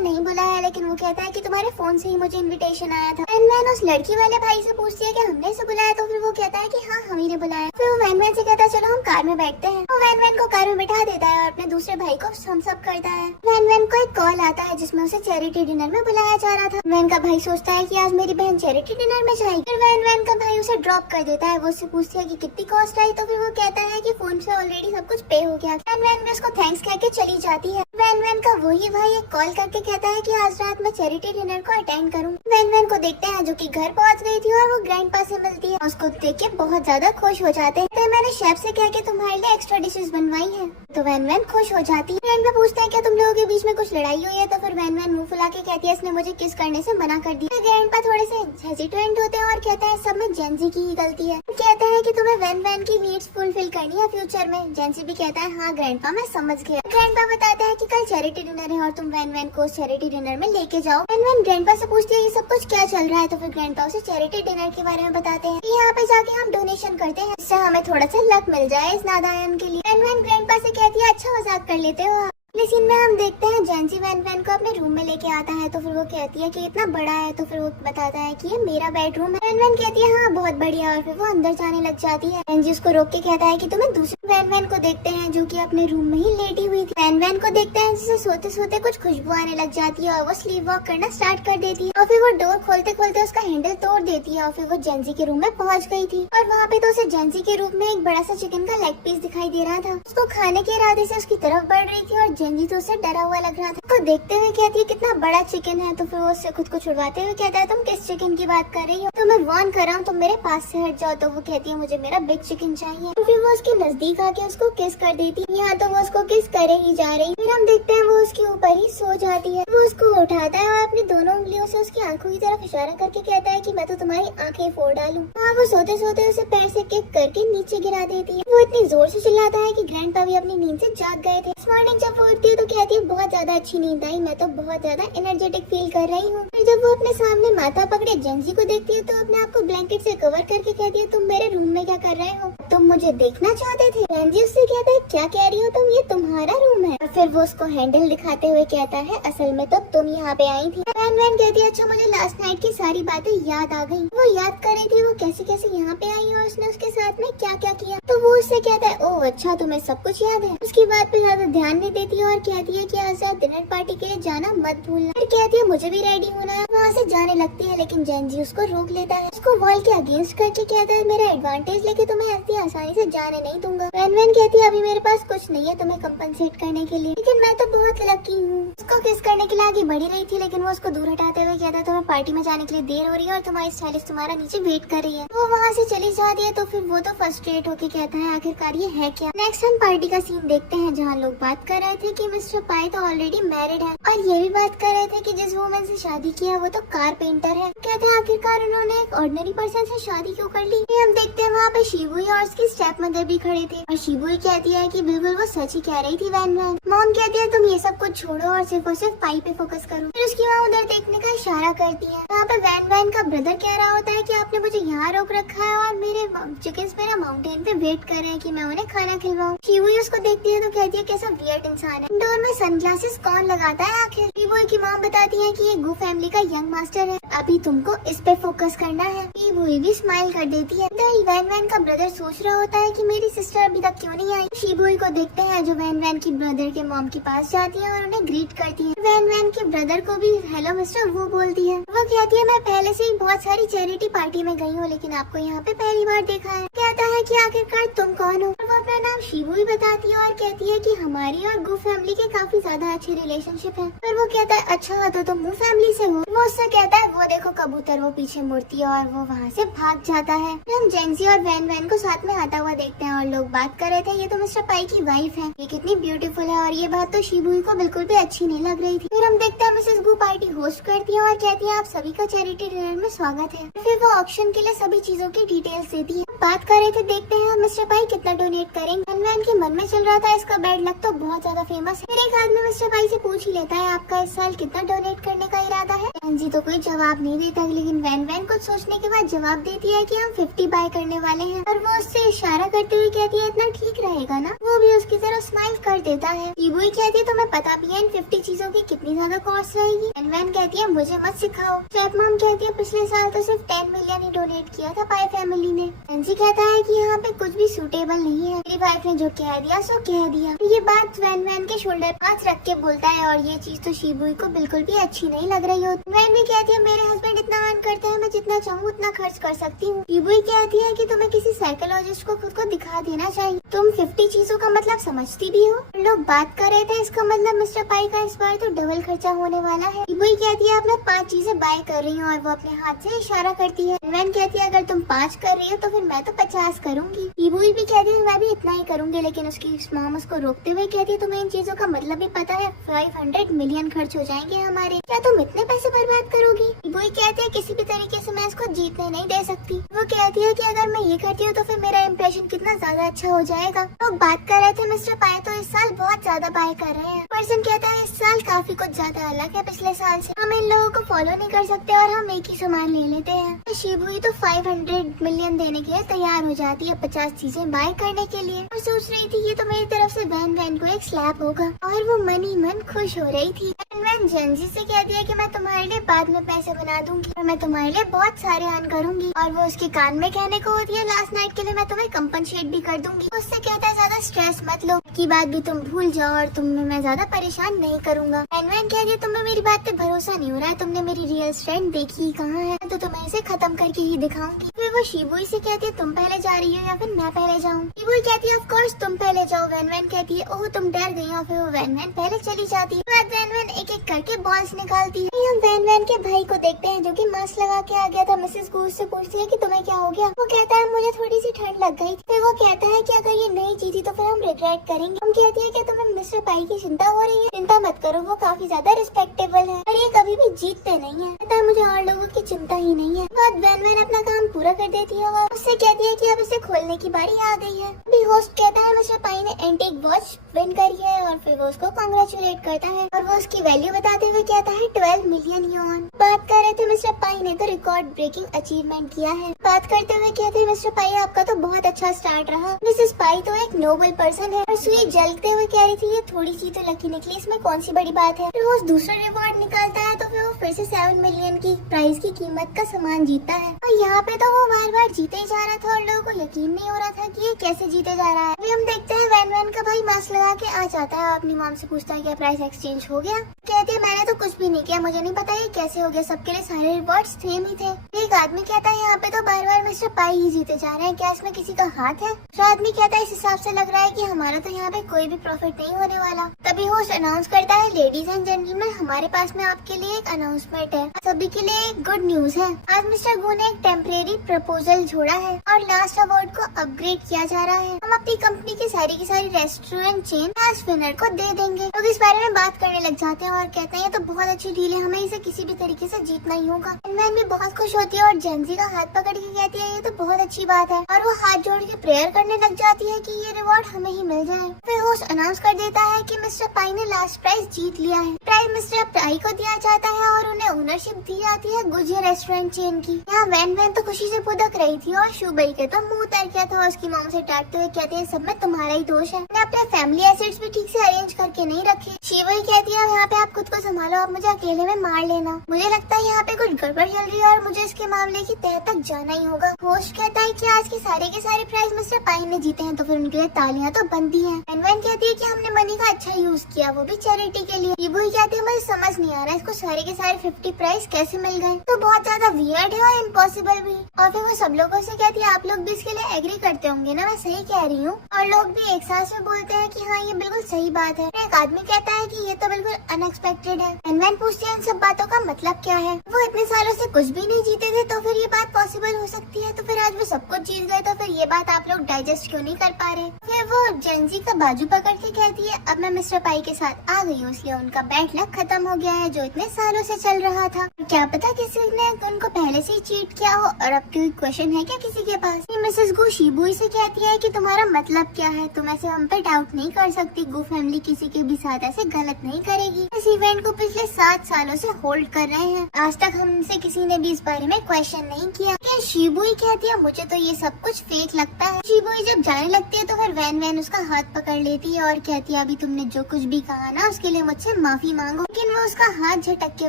नहीं बुलाया है, लेकिन वो कहता है कि तुम्हारे फोन से ही मुझे इन्विटेशन आया था। वैन उस लड़की वाले भाई से पूछती है कि हमने इसे बुलाया, तो फिर वो कहता है कि हाँ हम ही ने बुलाया। फिर वो वैन से कहता है चलो हम कार में बैठते हैं। वो वैन को कार में बैठा देता है और अपने दूसरे भाई को थम्स अप करता है। वैन को एक कॉल आता है जिसमें उसे चैरिटी डिनर में बुलाया जा रहा था। वैन का भाई सोचता है कि आज मेरी बहन चैरिटी डिनर में जाएगी। फिर वैन का भाई उसे ड्रॉप कर देता है। वो उससे पूछती है कि कितनी कॉस्ट आई, तो फिर वो कहता है कि फोन से ऑलरेडी सब कुछ पे हो गया। वैन उसको थैंक्स कह के चली जाती है। वैन का वही भाई एक कॉल करके कहता है कि आज रात मैं चैरिटी डिनर को अटेंड करूँ। वैन को देखते हैं जो कि घर पहुंच गई थी और वो ग्रैंडपा से मिलती है। उसको देख के बहुत ज्यादा खुश हो जाते हैं। तो मैंने शेफ से कह के तुम्हारे लिए एक्स्ट्रा डिशेस बनवाई है। तो वैन खुश हो जाती है। ग्रैंडपा पूछता है क्या तुम लोगों के बीच में कुछ लड़ाई हुई है। तो फिर वैन मुंह फुला के कहती है इसने मुझे किस करने से मना कर दिया। ग्रैंडपा थोड़े से हेजिटेंट होते हैं और कहता है सब में जेंजी की ही गलती है। कहता है कि तुम्हें वैन की नीड्स फुलफिल करनी है फ्यूचर में। जेंजी भी कहता है हाँ ग्रैंडपा मैं समझ गया। ग्रैंडपा बताता है कि कल चैरिटी डिनर है और तुम वैन को चैरिटी डिनर में लेके जाओ। वैन ग्रैंडपा से पूछती है ये सब कुछ क्या चल रहा है। तो फिर ग्रैंडपा उसे चैरिटी डिनर के बारे में बताते हैं कि यहाँ पे जाके हम डोनेशन करते हैं, इससे हमें थोड़ा सा लक मिल जाए इस नादायन के लिए। वैन ग्रैंडपा से कहती है अच्छा मजाक कर लेते हो। अगले सीन में हम देखते हैं जेंजी वैन को अपने रूम में लेके आता है। तो फिर वो कहती है कि इतना बड़ा है। तो फिर वो बताता है कि ये मेरा बेडरूम है। वैन कहती है हाँ बहुत बढ़िया। और फिर वो अंदर जाने लग जाती है। जेंजी उसको रोक के कहता है कि तुम्हें दूसरे वैन को देखते हैं जो कि अपने रूम में ही लेटी हुई थी। वैन को देखते हैं जिसे सोते सोते कुछ खुशबू आने लग जाती है और वो स्लीप वॉक करना स्टार्ट कर देती है। और फिर वो डोर खोलते खोलते उसका हैंडल तोड़ देती है और फिर वो जेंजी के रूम में पहुंच गई थी। और वहाँ पे तो उसे जेंजी के रूप में एक बड़ा सा चिकन का लेग पीस दिखाई दे रहा था। उसको खाने के इरादे से उसकी तरफ बढ़ रही थी और जेंजी तो उसे डरा हुआ लग रहा था। तो देखते हुए कहती है कितना बड़ा चिकन है। तो फिर वो उससे खुद को छुड़वाते हुए कहता है तुम किस चिकन की बात कर रही हो, तो मैं वार्न कर रहा हूँ तुम मेरे पास से हट जाओ। तो वो कहती है मुझे मेरा बिग चिकन चाहिए। तो फिर वो उसके नजदीक आके उसको किस कर देती है। यहाँ तो वो उसको किस करे ही जा रही। फिर हम देखते हैं वो उसके ऊपर ही सो जाती है। वो उसको उठाता है और अपनी दोनों उंगलियों से उसकी आंखों की तरफ इशारा करके कहता है कि मैं तो तुम्हारी आंखें फोड़ डालूं। हाँ वो सोते सोते उसे पैर से किक करके नीचे गिरा देती है। वो इतनी जोर से चिल्लाता है कि ग्रैंडपा भी अपनी नींद से जाग गए थे। इस मॉर्निंग जब वो उठती है तो कहती है बहुत ज्यादा अच्छी नींद आई, मैं तो बहुत ज्यादा एनर्जेटिक फील कर रही हूँ। फिर जब वो अपने सामने माथा पकड़े जेंजी को देखती है तो अपने आप को ब्लैंकेट से कवर करके कहती है तुम मेरे रूम में क्या कर रहे हो, तुम मुझे देखना चाहते थे। जेंजी उससे कहता है क्या कह रही हो तुम, ये तुम्हारा रूम है। और फिर वो उसको हैंडल दिखाते हुए कहता है असल में तो तुम यहाँ पे आई थी। वैन कहती है अच्छा मुझे लास्ट नाइट की सारी बातें याद आ गई। वो याद कर रही थी वो कैसे कैसे यहाँ पे आई और उसने उसके साथ में क्या क्या किया। तो वो उससे कहता है ओह अच्छा तुम्हें सब कुछ याद है। उसकी बात पे ज्यादा ध्यान नहीं देती और कहती है कि आज रात डिनर पार्टी के लिए जाना मत भूलना। फिर कहती है मुझे भी रेडी होना है। वहाँ से जाने लगती है लेकिन जेंजी उसको रोक लेता है। उसको वॉल के अगेंस्ट करके कहता है मेरा एडवांटेज लेके तुम्हें ऐसी आसानी से जाने नहीं दूंगा। वैन कहती है अभी मेरे पास कुछ नहीं है तुम्हें कंपनसेट करने के लिए, लेकिन मैं तो बहुत लकी हूँ। उसको किस करने के लिए आगे बढ़ी रही थी लेकिन वो उसको दूर हटाते हुए कहता है तुम्हें पार्टी में जाने के लिए देर हो रही है और तुम्हारी स्टाइलिस्ट तुम्हारा नीचे वेट कर रही है। वो वहाँ से चली जाती है। तो फिर वो तो फ्रस्ट्रेट होके कहता है आखिरकार ये है क्या। नेक्स्ट हम पार्टी का सीन देखते हैं जहाँ लोग बात कर रहे थे कि मिस्टर पाई तो ऑलरेडी मैरिड है और ये भी बात कर रहे थे कि जिस वुमन से शादी किया वो तो कारपेंटर है। कहते हैं आखिरकार उन्होंने एक ऑर्डिनरी पर्सन से शादी क्यों कर ली। हम देखते हैं वहाँ पे शिबुई और उसकी स्टेप मदर भी खड़े थे और शिबुई कहती है कि बिल्कुल वो सच ही कह रही थी। वैन मॉम कहती है तुम ये सब कुछ छोड़ो और सिर्फ पाई पे फोकस करो। फिर उसकी माँ उधर देखने का इशारा करती है। वहाँ पे वैन का ब्रदर कह रहा होता है कि आपने मुझे यहाँ रोक रखा है और मेरे चिकन्स मेरा माउंटेन पे वेट कर रहे हैं कि मैं उन्हें खाना खिलवाऊं। शिबुई उसको देखती है तो कहती है कैसा वियर्ड इंसान है, डोर में सनग्लासेस कौन लगाता है आखिर। शीबुई की मॉम बताती है कि ये गू फैमिली का यंग मास्टर है, अभी तुमको इस पे फोकस करना है। शीबुई भी स्माइल कर देती है। वैन वैन का ब्रदर सोच रहा होता है कि मेरी सिस्टर अभी तक क्यों नहीं आई। शीबुई को देखते हैं जो वैन वैन की ब्रदर के मॉम के पास जाती है और उन्हें ग्रीट करती है। वैन वैन के ब्रदर को भी हेलो मिस्टर वो बोलती है। वो कहती है मैं पहले से ही बहुत सारी चैरिटी पार्टी में गई हूँ, लेकिन आपको यहाँ पे पहली बार देखा है। कहता है कि आखिरकार तुम कौन हो। वो अपना नाम शीबुई बताती है और कहती है कि हमारी और गू फैमिली के काफी ज्यादा अच्छे रिलेशनशिप है। पर वो कहता है अच्छा तो तुम गू फैमिली से हो। वो उससे कहता है वो देखो कबूतर, वो पीछे मुड़ती है और वो वहाँ से भाग जाता है। हम जेंसी और वैन वैन को साथ में आता हुआ देखते हैं और लोग बात कर रहे थे ये तो मिस्टर पाई की वाइफ है, ये कितनी ब्यूटीफुल है। और ये बात तो शीबुई को बिल्कुल भी अच्छी नहीं लग रही थी। फिर हम देखते हैं मिसेस गू पार्टी होस्ट करती है और कहती है आप सभी का चैरिटी डिनर में स्वागत है। फिर वो ऑक्शन के लिए सभी चीजों की डिटेल्स देती है। बात कर रहे थे, देखते हैं मिस्टर पाई कितना डोनेट करेंगे। वैन वैन के मन में चल रहा था इसका बैड लक तो बहुत ज्यादा फेमस है। फिर एक आदमी मिस्टर पाई से पूछ ही लेता है आपका इस साल कितना डोनेट करने का इरादा है। जी तो कोई जवाब नहीं देता, लेकिन वैन वैन कुछ सोचने के बाद जवाब देती है कि हम 50 बाय करने वाले हैं। और वो उससे इशारा करते हुए कहती है इतना ठीक रहेगा ना। वो भी उसकी तरफ स्माइल कर देता है। शीबुई कहती है तुम्हें पता भी है इन 50 चीजों की कितनी ज्यादा कॉस्ट रहेगी। वैन वैन कहती है मुझे मत सिखाओ। स्टेप मॉम कहती है पिछले साल तो सिर्फ 10 मिलियन ही डोनेट किया था पाई फैमिली ने। एनजी कहता है कि यहाँ पे कुछ भी सूटेबल नहीं है, मेरी वाइफ ने जो कह दिया सो कह दिया। ये बात वैन वैन के शोल्डर पर हाथ रख के बोलता है और ये चीज तो शीबुई को बिल्कुल भी अच्छी नहीं लग रही होती। वैन भी कहती है मेरे हस्बैंड इतना अर्न करते हैं, मैं जितना चाहूँ उतना खर्च कर सकती हूँ। शीबुई कहती है कि तुम्हें किसी साइकोलॉजिस्ट को खुद को दिखा देना चाहिए, तुम 50 चीजों का मतलब समझती भी हो। लोग बात कर रहे थे इसका मतलब मिस्टर पाई का इस बार तो डबल खर्चा होने वाला है। शीबुई कहती है अब मैं 5 चीजें बाय कर रही हूँ और वो अपने हाथ से इशारा करती है। वैन कहती है अगर तुम 5 कर रही हो तो फिर मैं तो 50 करूंगी। शीबुई भी कहती है मैं भी इतना ही करूंगी, लेकिन उसकी मॉम उसको रोकते हुए कहती है तुम्हें इन चीजों का मतलब भी पता है 500 मिलियन खर्च हो जाएंगे हमारे, क्या तुम इतने पैसे बर्बाद करोगी। शीबुई कहती है किसी भी तरीके से मैं इसको जीतने नहीं दे सकती। वो कहती है कि अगर मैं ये करती हूँ तो फिर मेरा इम्प्रेशन कितना ज्यादा अच्छा हो जाएगा। लोग बात कर रहे थे मिस्टर पाई तो इस साल बहुत ज्यादा बाय कर रहे हैं। पर्सन कहता है इस साल काफी कुछ ज्यादा अलग है पिछले साल से, हम इन लोगों को फॉलो नहीं कर सकते और हम एक ही सामान ले लेते हैं। तो शीबुई तो 500 मिलियन देने के लिए तैयार हो जाती है 50 चीजें बाय करने के लिए। और सोच रही थी ये तो मेरी तरफ से वैन वैन को एक स्लैप होगा और वो मन ही मन खुश हो रही थी। वैन जेंजी से कहती है कि मैं तुम्हारे लिए बाद में पैसे बना दूंगी और मैं तुम्हारे लिए बहुत सारे अर्न करूंगी। और वो उसके कान में कहने को होती है लास्ट नाइट के लिए मैं तुम्हें कंपनसेट भी कर दूंगी। उससे कहता है ज्यादा स्ट्रेस मत लो, की बात भी तुम भूल जाओ और तुम्हें मैं ज्यादा परेशान नहीं करूंगा। वैन कहती है तुम्हें मेरी बात पे भरोसा नहीं हो रहा है, तुमने मेरी रियल स्ट्रेंथ देखी ही कहाँ है, तो तुम्हें इसे खत्म करके ही दिखाऊंगी। फिर वो शीबुई से कहती है तुम पहले जा रही हो या फिर मैं पहले जाऊँ। शीबुई कहती है ऑफ कोर्स तुम पहले जाओ। वैन कहती है ओह तुम डर गई हो। फिर वो वैन पहले चली जाती है। वैन एक एक करके बॉल्स निकालती है। हम वैन के भाई को देखते हैं जो कि मास्क लगा के आ गया था। मिसेस गूस से पूछती है कि तुम्हें क्या हो गया। वो कहता है मुझे थोड़ी सी ठंड लग गई। फिर वो कहता है कि अगर ये नहीं जीती तो फिर हम रिग्रेट करेंगे। हम कहती है कि तुम्हें मिस्टर पाई की चिंता हो रही है, चिंता मत करो, वो काफी ज्यादा रिस्पेक्टेबल है और ये कभी भी जीतते नहीं है। कहता है मुझे और लोगों की चिंता ही नहीं है। बाद वैन अपना काम पूरा कर देती है और उससे कहती है कि अब इसे खोलने की बारी आ गई है। अभी होस्ट कहता है मिस्टर पाई ने एंटीक वॉच विन करी है और फिर वो उसको कांग्रेचुलेट करता है और वो उसकी वैल्यू बताते हुए कहता है 12 मिलियन यून। बात कर रहे थे मिस्टर पाई ने तो रिकॉर्ड ब्रेकिंग अचीवमेंट किया है। बात करते हुए कहते हैं मिस्टर पाई आपका तो बहुत अच्छा स्टार्ट रहा। मिसेस पाई तो एक नोबल पर्सन है और सुई जलते हुए कह रही थी ये थोड़ी सी तो लकी निकली, इसमें कौन सी बड़ी बात है। फिर वो दूसरा रिवॉर्ड निकालता है तो फिर वो फिर से 7 मिलियन की प्राइस की कीमत का सामान जीतता है। और यहाँ पे तो वो बार जीते ही जा रहा था और लोगों को यकीन नहीं हो रहा था कि ये कैसे जीते जा रहा है। अभी हम देखते हैं वैन का भाई मास्क लगा के आ जाता है, अपनी मॉम से पूछता है क्या प्राइस एक्सचेंज हो गया। कहती है मैंने तो कुछ भी नहीं किया, मुझे नहीं पता ये कैसे हो गया, सबके लिए सारे रिवॉर्ड्स सेम ही थे। एक आदमी कहता है यहाँ पे तो बार मिस्टर पाई ही जीते जा रहे हैं, क्या इसमें किसी का हाथ है। तो आदमी कहता है इस हिसाब से लग रहा है कि हमारा तो यहाँ पे कोई भी प्रॉफिट नहीं होने वाला। तभी होस्ट अनाउंस करता है लेडीज एंड जेंटलमैन हमारे पास में आपके लिए एक अनाउंसमेंट है, सभी के लिए एक गुड न्यूज है। आज मिस्टर गू ने एक टेम्परेरी प्रपोजल छोड़ा है और लास्ट अवार्ड को अपग्रेड किया जा रहा है। हम अपनी कंपनी की सारी रेस्टोरेंट चेन आज विनर को दे देंगे। लोग इस बारे में बात करने लग जाते हैं और कहते हैं ये तो बहुत अच्छी डील है, हमें इसे किसी भी तरीके से जीतना ही होगा। वैन भी बहुत खुश होती है और जेंजी का हाथ पकड़ के कहती है ये तो बहुत अच्छी बात है, और वो हाथ जोड़ के प्रेयर करने लग जाती है कि ये रिवॉर्ड हमें ही मिल जाए। फिर होस्ट अनाउंस कर देता है कि मिस्टर पाई ने लास्ट प्राइज जीत लिया है। प्राइज मिस्टर पाई को दिया जाता है और उन्हें ओनरशिप दी जाती है गुजिया रेस्टोरेंट चेन की। यहाँ वैन तो खुशी से पुदक रही थी और शुबई के तो मुंह उतर गया था। उसकी मॉम से डांटते हुए कहते हैं सब में तुम्हारा ही दोष है, मैं अपने फैमिली एसेट्स भी ठीक से अरेंज करके नहीं रखे। शिवई कहती है यहाँ पे आप खुद को संभालो, आप मुझे अकेले में मार लेना। मुझे लगता है यहाँ पे कुछ गड़बड़ चल रही है और मुझे इसके मामले की तह तक जाना ही होगा। होस्ट कहता है कि आज के सारे प्राइज मिस्टर पाइन ने जीते हैं, तो फिर उनके लिए तालियां तो बनती हैं। वैन कहती है कि हमने मनी का अच्छा यूज किया, वो भी चैरिटी के लिए। शिवई कहती है मुझे समझ नहीं आ रहा इसको सारे के सारे 50 प्राइज कैसे मिल गए, तो बहुत ज्यादा वियर्ड है और इम्पॉसिबल भी। और फिर वो सब लोगों से कहती है आप लोग भी इसके लिए एग्री करते होंगे ना, मैं सही कह रही हूँ। और लोग भी एक साथ में बोलते हैं कि हाँ ये बिल्कुल सही बात है। एक आदमी कहता है कि ये तो बिल्कुल अनएक्सपेक्टेड है। वैन पूछती है इन सब बातों का मतलब क्या है, वो इतने सालों से कुछ भी नहीं जीते थे, तो फिर ये बात पॉसिबल हो सकती है, तो फिर आज वो सब कुछ जीत गए, तो फिर ये बात आप लोग डाइजेस्ट क्यों नहीं कर पा रहे। फिर वो जेंजी का बाजू पकड़ के कहती है अब मैं मिस्टर पाई के साथ आ गई हूँ, इसलिए उनका बैड लक खत्म हो गया है जो इतने सालों से चल रहा था। क्या पता किसी ने उनको पहले से ही चीट किया हो। और अब कोई क्वेश्चन है क्या किसी के पास? मिसेस गू शिबुई से कहती है कि तुम्हारा मतलब क्या है, तुम ऐसे हम पे डाउट नहीं कर सकती, गू फैमिली किसी के भी साथ ऐसे गलत नहीं करेगी। इस इवेंट को पिछले 7 सालों से होल्ड कर रहे हैं, आज तक हमसे किसी ने भी इस बारे में क्वेश्चन नहीं किया। शिबुई कहती है मुझे तो ये सब कुछ फेक लगता है। शिबुई जब जाने लगती है तो फिर वैन उसका हाथ पकड़ लेती है और कहती है अभी तुमने जो कुछ भी कहा ना उसके लिए मुझसे माफी मांगो। लेकिन वो उसका हाथ झटक के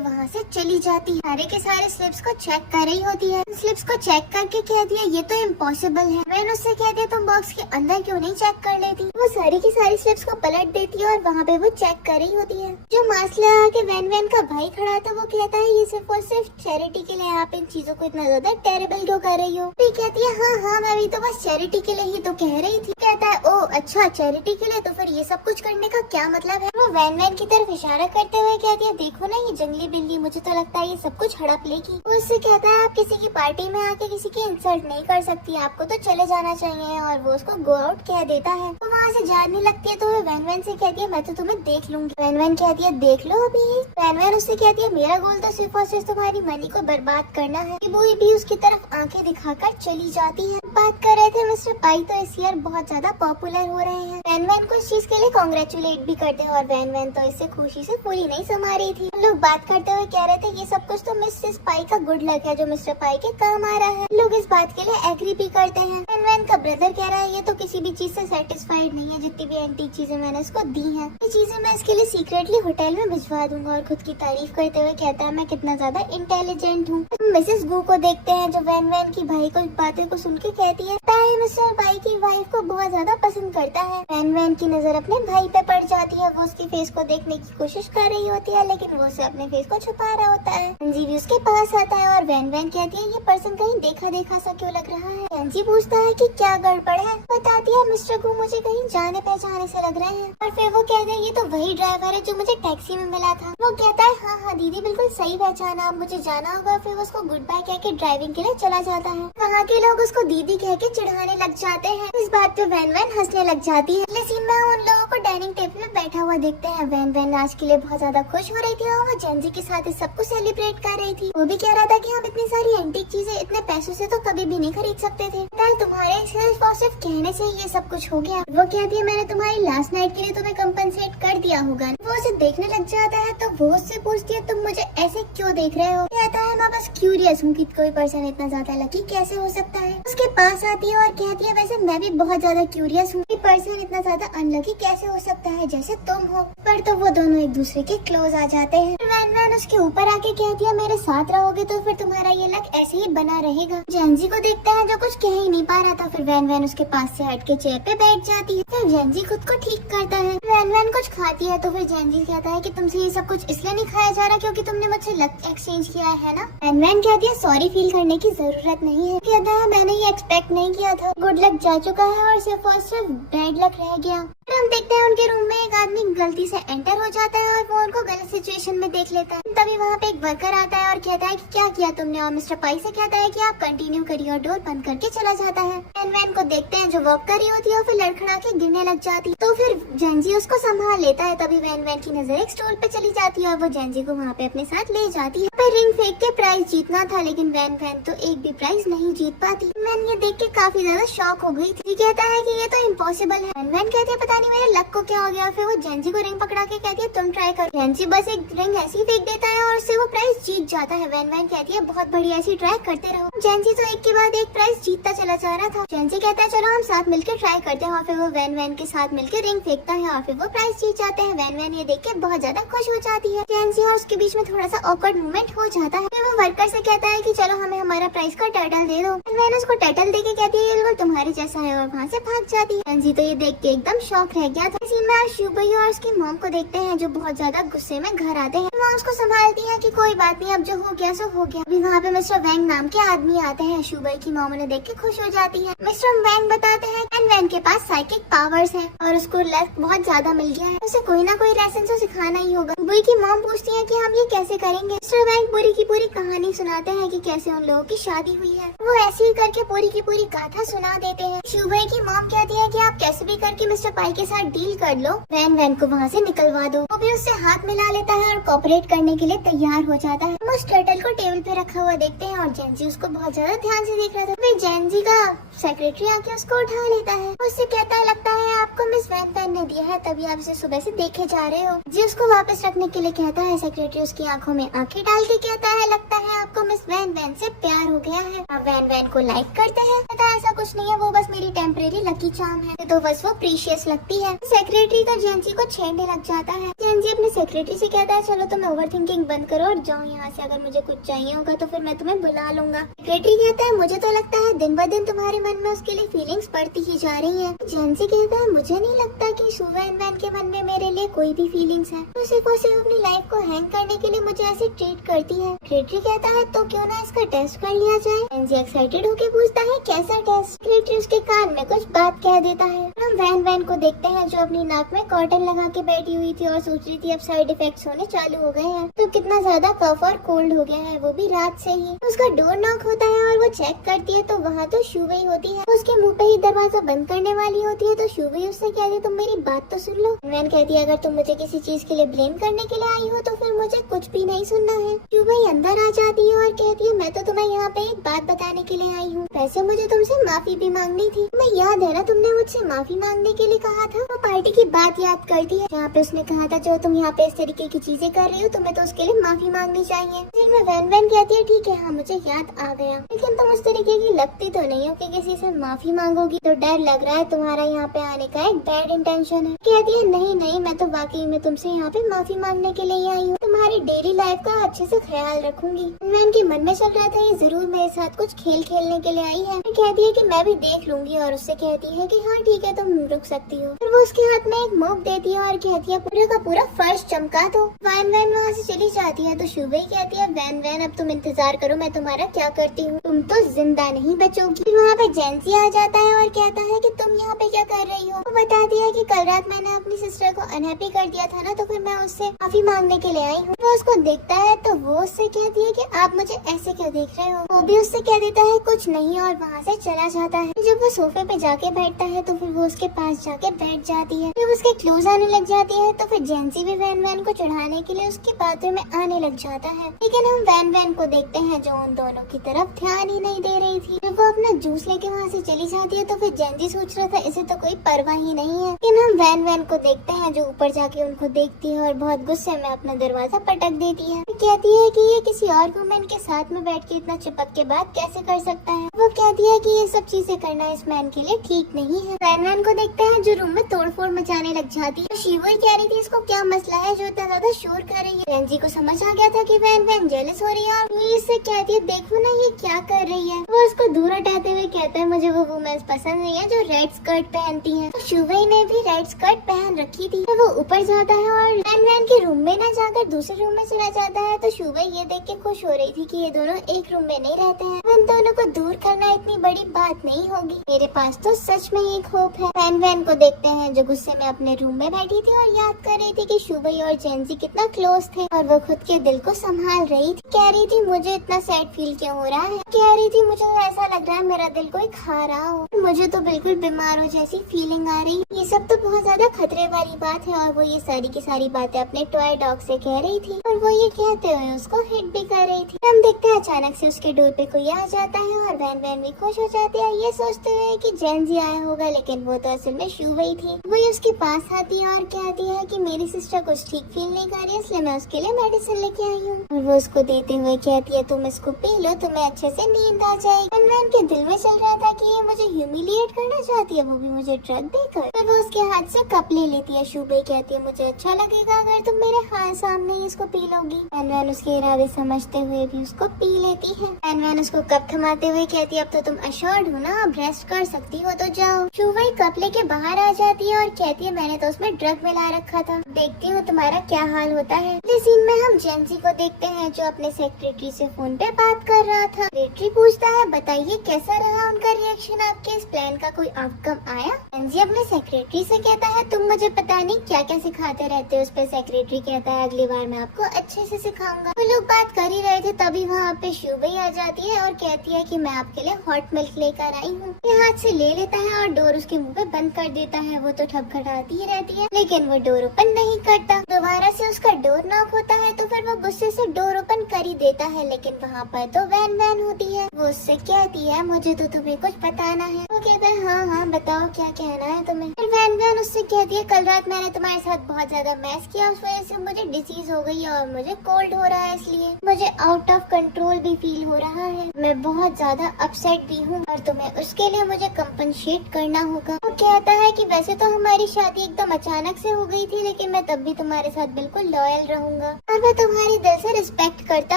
वहाँ से चली जाती है। सारे के सारे स्लिप्स को चेक कर रही होती है। स्लिप्स को चेक करके कहती है ये तो इम्पॉसिबल है। वैन उससे कहती है तुम बॉक्स के अंदर क्यों नहीं चेक कर लेती। वो सारी की सारी स्लिप्स को पलट देती है और वहाँ पे वो चेक कर रही होती है। जो मास्क लगा के वैन का भाई खड़ा था वो कहता है ये सिर्फ और सिर्फ चैरिटी के लिए आप इन चीजों को इतना ज्यादा टेरेबल क्यों कर रही हो। फिर कहती है हाँ मैं भी तो बस चैरिटी के लिए ही तो कह रही थी। कहता है ओ अच्छा चैरिटी के लिए, तो फिर ये सब कुछ करने का क्या मतलब है। वो वैन की तरफ इशारा करते हुए कहती है देखो ना ये जंगली बिल्ली, मुझे तो लगता है ये सब कुछ हड़प लेगी। वो उससे कहता है आप किसी की पार्टी में आके किसी की इंसल्ट नहीं कर सकती, आपको तो चले जाना चाहिए। और वो उसको गो आउट कह देता है। वो वहाँ से जाने लगती है तो वो वैन से कहती है मैं तो तुम्हें देख लूंगी। वैन कहती है देख लो अभी। वैन उससे कहती है मेरा गोल तो सिर्फ और सिर्फ तुम्हारी मनी को बर्बाद करना है। वो भी उसकी तरफ आंखें दिखाकर चली जाती है। बात कर रहे थे मिस्टर पाई तो इस ईयर बहुत ज्यादा पॉपुलर हो रहे हैं। वैन को इस चीज के लिए कांग्रेचुलेट भी करते हैं और वैन तो इससे खुशी से पूरी नहीं समा रही थी। लोग बात करते हुए कह रहे थे ये सब कुछ तो मिसेस पाई का गुड लक है जो मिस्टर पाई के काम आ रहा है। लोग इस बात के लिए एग्री भी करते हैं। वैन का ब्रदर कह रहा है ये तो किसी भी चीज से सेटिस्फाइड नहीं है, जितनी भी एंटीक चीजें मैंने इसको दी हैं, ये चीजें मैं इसके लिए सीक्रेटली होटल में भिजवा दूंगा। और खुद की तारीफ करते हुए कहता है मैं कितना ज्यादा इंटेलिजेंट हूँ। मिसेस गू को देखते हैं जो वैन की भाई को बातें को सुन के कहती है ताई मिस्टर पाई की वाइफ को बहुत ज्यादा पसंद करता है। वैन की नजर अपने भाई पे पड़ जाती है। वो उसकी फेस को देखने की कोशिश कर रही होती है लेकिन वो उसे अपने फेस को छुपा रहा होता है। एनजी भी उसके पास आता है और वैन कहती है ये पर्सन कहीं देखा सा क्यों लग रहा है। एनजी पूछता है कि क्या गड़बड़ है। बताती है मिस्टर गू मुझे कहीं जाने पहचाने से लग रहे हैं। और फिर वो कहते हैं ये तो वही ड्राइवर है जो मुझे टैक्सी में मिला था। वो कहता है हाँ दीदी बिल्कुल सही पहचाना, अब मुझे जाना होगा। फिर वो उसको गुड बाय कह के ड्राइविंग के लिए चला जाता है। वहाँ के लोग उसको दीदी कह के चिढ़ाने लग जाते हैं। इस बात पे वैन हंसने लग जाती है। अगले सीन में उन लोगों को डाइनिंग टेबल पे बैठा हुआ देखते हैं। वैन आज के लिए बहुत ज्यादा खुश हो रही थी और वो जेंजी के साथ इस सब कुछ सेलिब्रेट कर रही थी। वो भी कह रहा था कि हम इतनी सारी एंटीक चीजें इतने पैसों से तो कभी भी नहीं खरीद सकते थे। तुम्हारे सिर्फ और सिर्फ कहने से ये सब कुछ हो गया। वो कहती है मैंने तुम्हारी लास्ट नाइट के लिए तुम्हें कंपनसेट कर दिया होगा। वो उसे देखने लग जाता है तो वो उससे पूछती है तुम मुझे ऐसे क्यों देख रहे हो। कहता है मैं बस क्यूरियस हूँ कि कोई पर्सन इतना ज्यादा लकी कैसे हो सकता है। उसके पास आती है और कहती है वैसे मैं भी बहुत ज्यादा क्यूरियस हूँ कि पर्सन इतना ज्यादा अनलकी कैसे हो सकता है जैसे तुम हो। पर तो वो दोनों एक दूसरे के क्लोज आ जाते हैं। वैन उसके ऊपर आके कहती है मेरे साथ रहोगे तो फिर तुम्हारा ये लक ऐसे ही बना रहेगा। जेंजी को देखता है जो कुछ कह ही नहीं पा रहा था। फिर वैन उसके पास से हट के चेयर पे बैठ जाती है। फिर जेंजी खुद को ठीक करता है। वैन कुछ खाती है तो फिर जेंजी कहता है कि तुमसे ये सब कुछ इसलिए नहीं खाया जा रहा क्योंकि तुमने मुझसे लक एक्सचेंज किया है ना। वैन कहती है सॉरी फील करने की जरूरत नहीं है। कहता है मैंने ये एक्सपेक्ट नहीं किया था। गुड लक जा चुका है और सिर्फ बैड लक रह गया। फिर हम देखते हैं उनके रूम में एक आदमी गलती से एंटर हो जाता है और वो उनको गलत सिचुएशन में देख लेता है। तभी वहाँ पे एक वर्कर आता है और कहता है कि क्या किया तुमने, और मिस्टर पाई से कहता है कि आप कंटिन्यू करिए और डोर बंद करके चला जाता है। वैन वैन को देखते हैं जो वॉक कर रही होती है और फिर लड़खड़ा के गिरने लग जाती है, तो फिर जेंजी उसको संभाल लेता है। तभी वैन वैन की नजर एक स्टूल पे चली जाती है और वो जेंजी को वहाँ पे अपने साथ ले जाती है। फिर रिंग फेंक के प्राइज जीतना था, लेकिन वैन वैन तो एक भी प्राइज नहीं जीत पाती। वैन ये देख के काफी ज्यादा शॉक हो गई थी। कहता है कि ये तो इम्पॉसिबल है। वैन कहती है पता नहीं मेरे लक को क्या हो गया। फिर वो जेंजी को रिंग पकड़ा के कहती है तुम ट्राई करो। जेंजी बस एक रिंग ऐसी फेंक देता है और उससे वो प्राइज जीत जाता है। वैन वैन कहती है बहुत बढ़िया, ऐसी ट्राई करते रहो। जेंजी तो एक के बाद एक प्राइज जीतता चला जा रहा था। जेंजी कहता है चलो हम साथ मिलकर ट्राई करते हैं, और फिर वो वैन वैन के साथ मिलकर रिंग फेंकता है और फिर वो प्राइज जीत जाते हैं। वैन वैन ये देख के बहुत ज्यादा खुश हो जाती है। जेंजी और उसके बीच में थोड़ा सा ऑकवर्ड मोमेंट हो जाता है। फिर वो वर्कर से कहता है कि चलो हमें हमारा प्राइज का टाइटल दे दो। वैन उसको टाइटल दे के कहती है ये बिल्कुल तुम्हारे जैसा है, और वहाँ से भाग जाती है। जेंजी तो ये देख के एकदम शॉक रह गया था। सीन में आज शुभई और उसकी मॉम को देखते हैं जो बहुत ज्यादा गुस्से में घर आते हैं। वहाँ उसको संभालती है कि कोई बात नहीं, अब जो हो गया सो हो गया। अभी वहाँ पे मिस्टर वैंग नाम के आदमी आते हैं। शुभई की मॉम उन्हें देख के खुश हो जाती है। मिस्टर वैंग बताते हैं वैन वैन के पास साइकिक पावर्स है और उसको लक बहुत ज्यादा मिल गया है, उसे कोई ना कोई लेसन तो सिखाना ही होगा। शुभई की मॉम पूछती है कि हम ये कैसे करेंगे। मिस्टर वैंग पूरी की पूरी कहानी सुनाते हैं कि कैसे उन लोगों की शादी हुई है। वो ऐसे ही करके पूरी की पूरी गाथा सुना देते हैं। शुभई की मॉम कहती है कि आप कैसे भी करके मिस्टर पाई के साथ डील कर लो, वैन वैन को वहाँ से निकलवा दो। वो भी उससे हाथ मिला लेता है और कोऑपरेट करने के लिए तैयार हो जाता है। हम उस टर्टल को टेबल पे रखा हुआ देखते हैं और जेंजी उसको बहुत ज्यादा ध्यान से देख रहा था। फिर जेंजी का सेक्रेटरी आके उसको उठा लेता है। उससे कहता है लगता है आपको मिस वैन वैन ने दिया है, तभी आप इसे सुबह से देखे जा रहे हो। जी उसको वापस रखने के लिए कहता है। सेक्रेटरी उसकी आंखों में आंखें डाल के कहता है लगता है आपको मिस वैन वैन से प्यार हो गया है। आप वैन वैन को लाइक करते हैं। कहता है ऐसा कुछ नहीं है, वो बस मेरी टेम्परेरी लकी चार्म है, तो बस वो प्रीशियस लगती है। सेक्रेटरी तो जेंजी को छेड़ने लग जाता है। जेंजी अपने सेक्रेटरी से कहता है चलो तुम ओवर थिंकिंग बंद करो और जाओ यहाँ से, अगर मुझे कुछ चाहिए होगा तो फिर मैं तुम्हें बुला लूंगा। सेक्रेटरी कहता है मुझे तो लगता है दिन ब दिन तुम्हारे मन में उसके लिए फीलिंग्स बढ़ती ही जा रही है। जेंजी कहता है मुझे नहीं लगता कि वैन वैन के मन में मेरे लिए कोई भी फीलिंग्स है, तो सिर्फ अपनी लाइफ को हैंग करने के लिए मुझे ऐसे ट्रीट करती है। सेक्रेटरी कहता है तो क्यों ना इसका टेस्ट कर लिया जाए। जेंजी एक्साइटेड होके पूछता है कैसा टेस्ट। सेक्रेटरी उसके कान में कुछ बात कह देता है। हम वैन वैन को देखते हैं जो अपनी नाक में कॉटन लगा के बैठी हुई थी और सोच रही थी अब साइड इफेक्ट्स होने चालू हो गए हैं, तो कितना ज्यादा कफ और कोल्ड हो गया है, वो भी रात से ही। उसका डोर नॉक होता है और वो चेक करती है तो वहाँ तो शुभई होती है। उसके मुंह पे ही दरवाजा बंद करने वाली होती है तो शुभई उससे कहती है तुम मेरी बात तो सुन लो। वैन कहती है अगर तुम मुझे किसी चीज के लिए ब्लेम करने के लिए आई हो तो फिर मुझे कुछ भी नहीं सुनना है। शुभई अंदर आ जाती है और कहती है मैं तो तुम्हें यहाँ पे एक बात बताने के लिए आई हूँ, वैसे मुझे तुमसे माफी भी मांगनी थी। तुम्हें याद है ना तुमने मुझसे माफी मांगने के लिए कहा था। वो पार्टी की बात याद करती है जहाँ पे उसने कहा था जो तुम यहाँ पे इस तरीके की चीजें कर रही हो तुम्हें तो उसके लिए माफी मांगनी चाहिए। फिर वैन वैन कहती है ठीक है हाँ मुझे याद आ गया, लेकिन तुम उस तरीके की लगती तो नहीं हो कि किसी से माफी मांगोगी, तो डर लग रहा है तुम्हारा यहाँ पे आने का एक बैड इंटेंशन है। कहती है नहीं नहीं मैं तो वाकई में तुमसे यहाँ पे माफी मांगने के लिए आई हूँ, तुम्हारी डेली लाइफ का अच्छे से ख्याल रखूंगी। वैन के मन में चल रहा था ये जरूर मेरे साथ कुछ खेल खेलने के लिए आई है। कहती है कि मैं भी देख लूंगी और उससे कहती है कि हाँ ठीक है तुम रुक सकती हो। फिर वो उसके हाथ में एक मोक देती है और कहती है पूरा का पूरा फर्श चमका दो। वैन वैन वहाँ से चली जाती है तो शुभई कहती है वैन वैन अब तुम इंतजार करो मैं तुम्हारा क्या करती हूँ, तुम तो जिंदा नहीं बचोगी। फिर वहाँ पे जेंसी आ जाता है और कहता है कि तुम यहाँ पे क्या कर रही हो। वो बताती है कि कल रात मैंने अपनी सिस्टर को अनहैप्पी कर दिया था ना, तो फिर मैं उससे माफी मांगने के लिए आई हूँ। वो उसको देखता है तो वो उससे कहती है कि आप मुझे ऐसे क्यों देख रहे हो। वो भी उससे कह देता है कुछ नहीं और वहाँ से चला जाता है। जब वो सोफे पे जाके बैठता है तो फिर वो उसके पास जाके बैठ जाती है। जब उसके क्लूज आने लग जाती है तो फिर जेंसी भी वैन वैन को चढ़ाने के लिए उसके बातों में आने लग जाता है, लेकिन हम वैन वैन को देखते हैं जो उन दोनों की तरफ ध्यान ही नहीं दे रही थी। जब वो अपना जूस लेके वहाँ से चली जाती है तो फिर जेंजी सोच रहा था इसे तो कोई परवाह ही नहीं है, लेकिन हम वैन वैन को देखते हैं जो ऊपर जाके उनको देखती है और बहुत गुस्से में अपना दरवाजा पटक देती है। कहती है कि ये किसी और वुमेन के साथ में बैठ के इतना चिपक के बात कैसे कर सकता है। वो कहती है कि ये सब चीजें करना इस मैन के लिए ठीक नहीं है। वैन वैन को देखते हैं जो रूम में तोड़फोड़ मचाने लग जाती है। शिवई कह रही थी इसको क्या मसला है जो इतना ज्यादा शोर कर रही है। जेंजी को समझ आ गया था कि वैन वैन जेलस हो रही है और ये इससे कहती है देखो ना ये क्या कर रही है। वो उसको दूर हटाते हुए कहता है मुझे वो वुमेन्स पसंद नहीं है जो रेड स्कर्ट पहनती है। तो शुवई ने भी रेड स्कर्ट पहन रखी थी। तो वो ऊपर जाता है और वैन वैन के रूम में न जाकर दूसरे रूम में चला जाता है। तो शुवई ये देख के खुश हो रही थी कि ये दोनों एक रूम में नहीं रहते हैं। इन दोनों को दूर करना इतनी बड़ी बात नहीं होगी। मेरे पास तो सच में एक होप है। वैन वैन को देखते हैं जो गुस्से में अपने रूम में बैठी थी और याद कर रही थी कि शुवई और जेंजी कितना क्लोज थे और वो खुद के दिल को संभाल रही थी। कह रही थी मुझे इतना सैड फील क्यों हो रहा है। कह रही थी मुझे ऐसा लग रहा है मेरा दिल कोई खा रहा हो। मुझे तो बिल्कुल बीमार हो जैसी फीलिंग आ रही। ये सब तो बहुत ज्यादा खतरे वाली बात है। और वो ये सारी की सारी बातें अपने टॉय डॉग से कह रही थी और वो ये कहते हुए उसको हिट भी कर रही थी। हम देखते हैं अचानक से उसके डोर पे कोई आ जाता है और वैन वैन भी खुश हो जाती है ये सोचते हुए कि जेंजी आया होगा, लेकिन वो तो असल में शुवई थी। वो उसके पास आती है और कहती है कि मेरी सिस्टर कुछ ठीक फील नहीं कर रही, इसलिए मैं उसके लिए मेडिसिन लेके आई हूँ। और वो उसको देते हुए कहती है तुम इसको पी लो, तुम्हें अच्छे से नींद आ जाएगी। वैन वैन के दिल में चल रहा था कि ये मुझे ह्यूमिलिएट करना चाहती है, वो भी मुझे ड्रग देकर। फिर वो उसके हाथ से कप ले लेती है। शुवई कहती है मुझे अच्छा लगेगा अगर तुम मेरे हाथ सामने ही इसको पी लोगी। वैन वैन उसके इरादे समझते हुए भी उसको पी लेती है। वैन वैन उसको कप थमाते हुए कहती है अब तो तुम अश्योर्ड हो ना, अब रेस्ट कर सकती हो तो जाओ। शुवई कप लेके बाहर आ जाती है और कहती है मैंने तो उसमें ड्रग मिला रखा था, देखती हूँ तुम्हारा क्या हाल होता है। इस सीन में हम जेंजी को देखते हैं जो अपने सेक्रेटरी से फोन पे बात कर रहा था। सेक्रेटरी पूछता है बताइए कैसा रहा उनका रिएक्शन, आपके इस प्लान का कोई आउटकम आया। जेंजी अपने सेक्रेटरी से कहता है तुम मुझे पता नहीं क्या क्या सिखाते रहते हो। उस पे सेक्रेटरी कहता है अगली बार मैं आपको अच्छे से सिखाऊंगा। वो लोग बात कर ही रहे थे तभी वहाँ पे शुवई आ जाती है और कहती है कि मैं आपके लिए हॉट मिल्क लेकर आई हूँ। ये हाथ से ले लेता है और डोर उसके मुंह पे बंद कर देता है। वो तो ठपखटाती ही रहती है लेकिन वो डोर ओपन नहीं करता। दोबारा से उसका डोर नॉक होता है तो फिर वो गुस्से से डोर ओपन कर ही देता है, लेकिन वहाँ पर तो वैन वैन होती है। वो उससे कहती है मुझे तो तुम्हें कुछ बताना है। वो कहता है हाँ बताओ क्या कहना है तुम्हें। फिर वैन वैन उससे कहती है कल रात मैंने तुम्हारे साथ बहुत ज्यादा मैस किया, उस वजह से मुझे डिसीज हो गई है और मुझे कोल्ड हो रहा है, इसलिए मुझे आउट ऑफ कंट्रोल भी फील हो रहा है। मैं बहुत ज्यादा अपसेट भी हूँ और तुम्हें उसके लिए मुझे कंपनसेट करना होगा। वो कहता है कि वैसे तो हमारी शादी एकदम अचानक से हो गई थी, लेकिन मैं तब भी तुम्हारे साथ बिल्कुल लॉयल रहूंगा और मैं तुम्हारी दिल से रिस्पेक्ट करता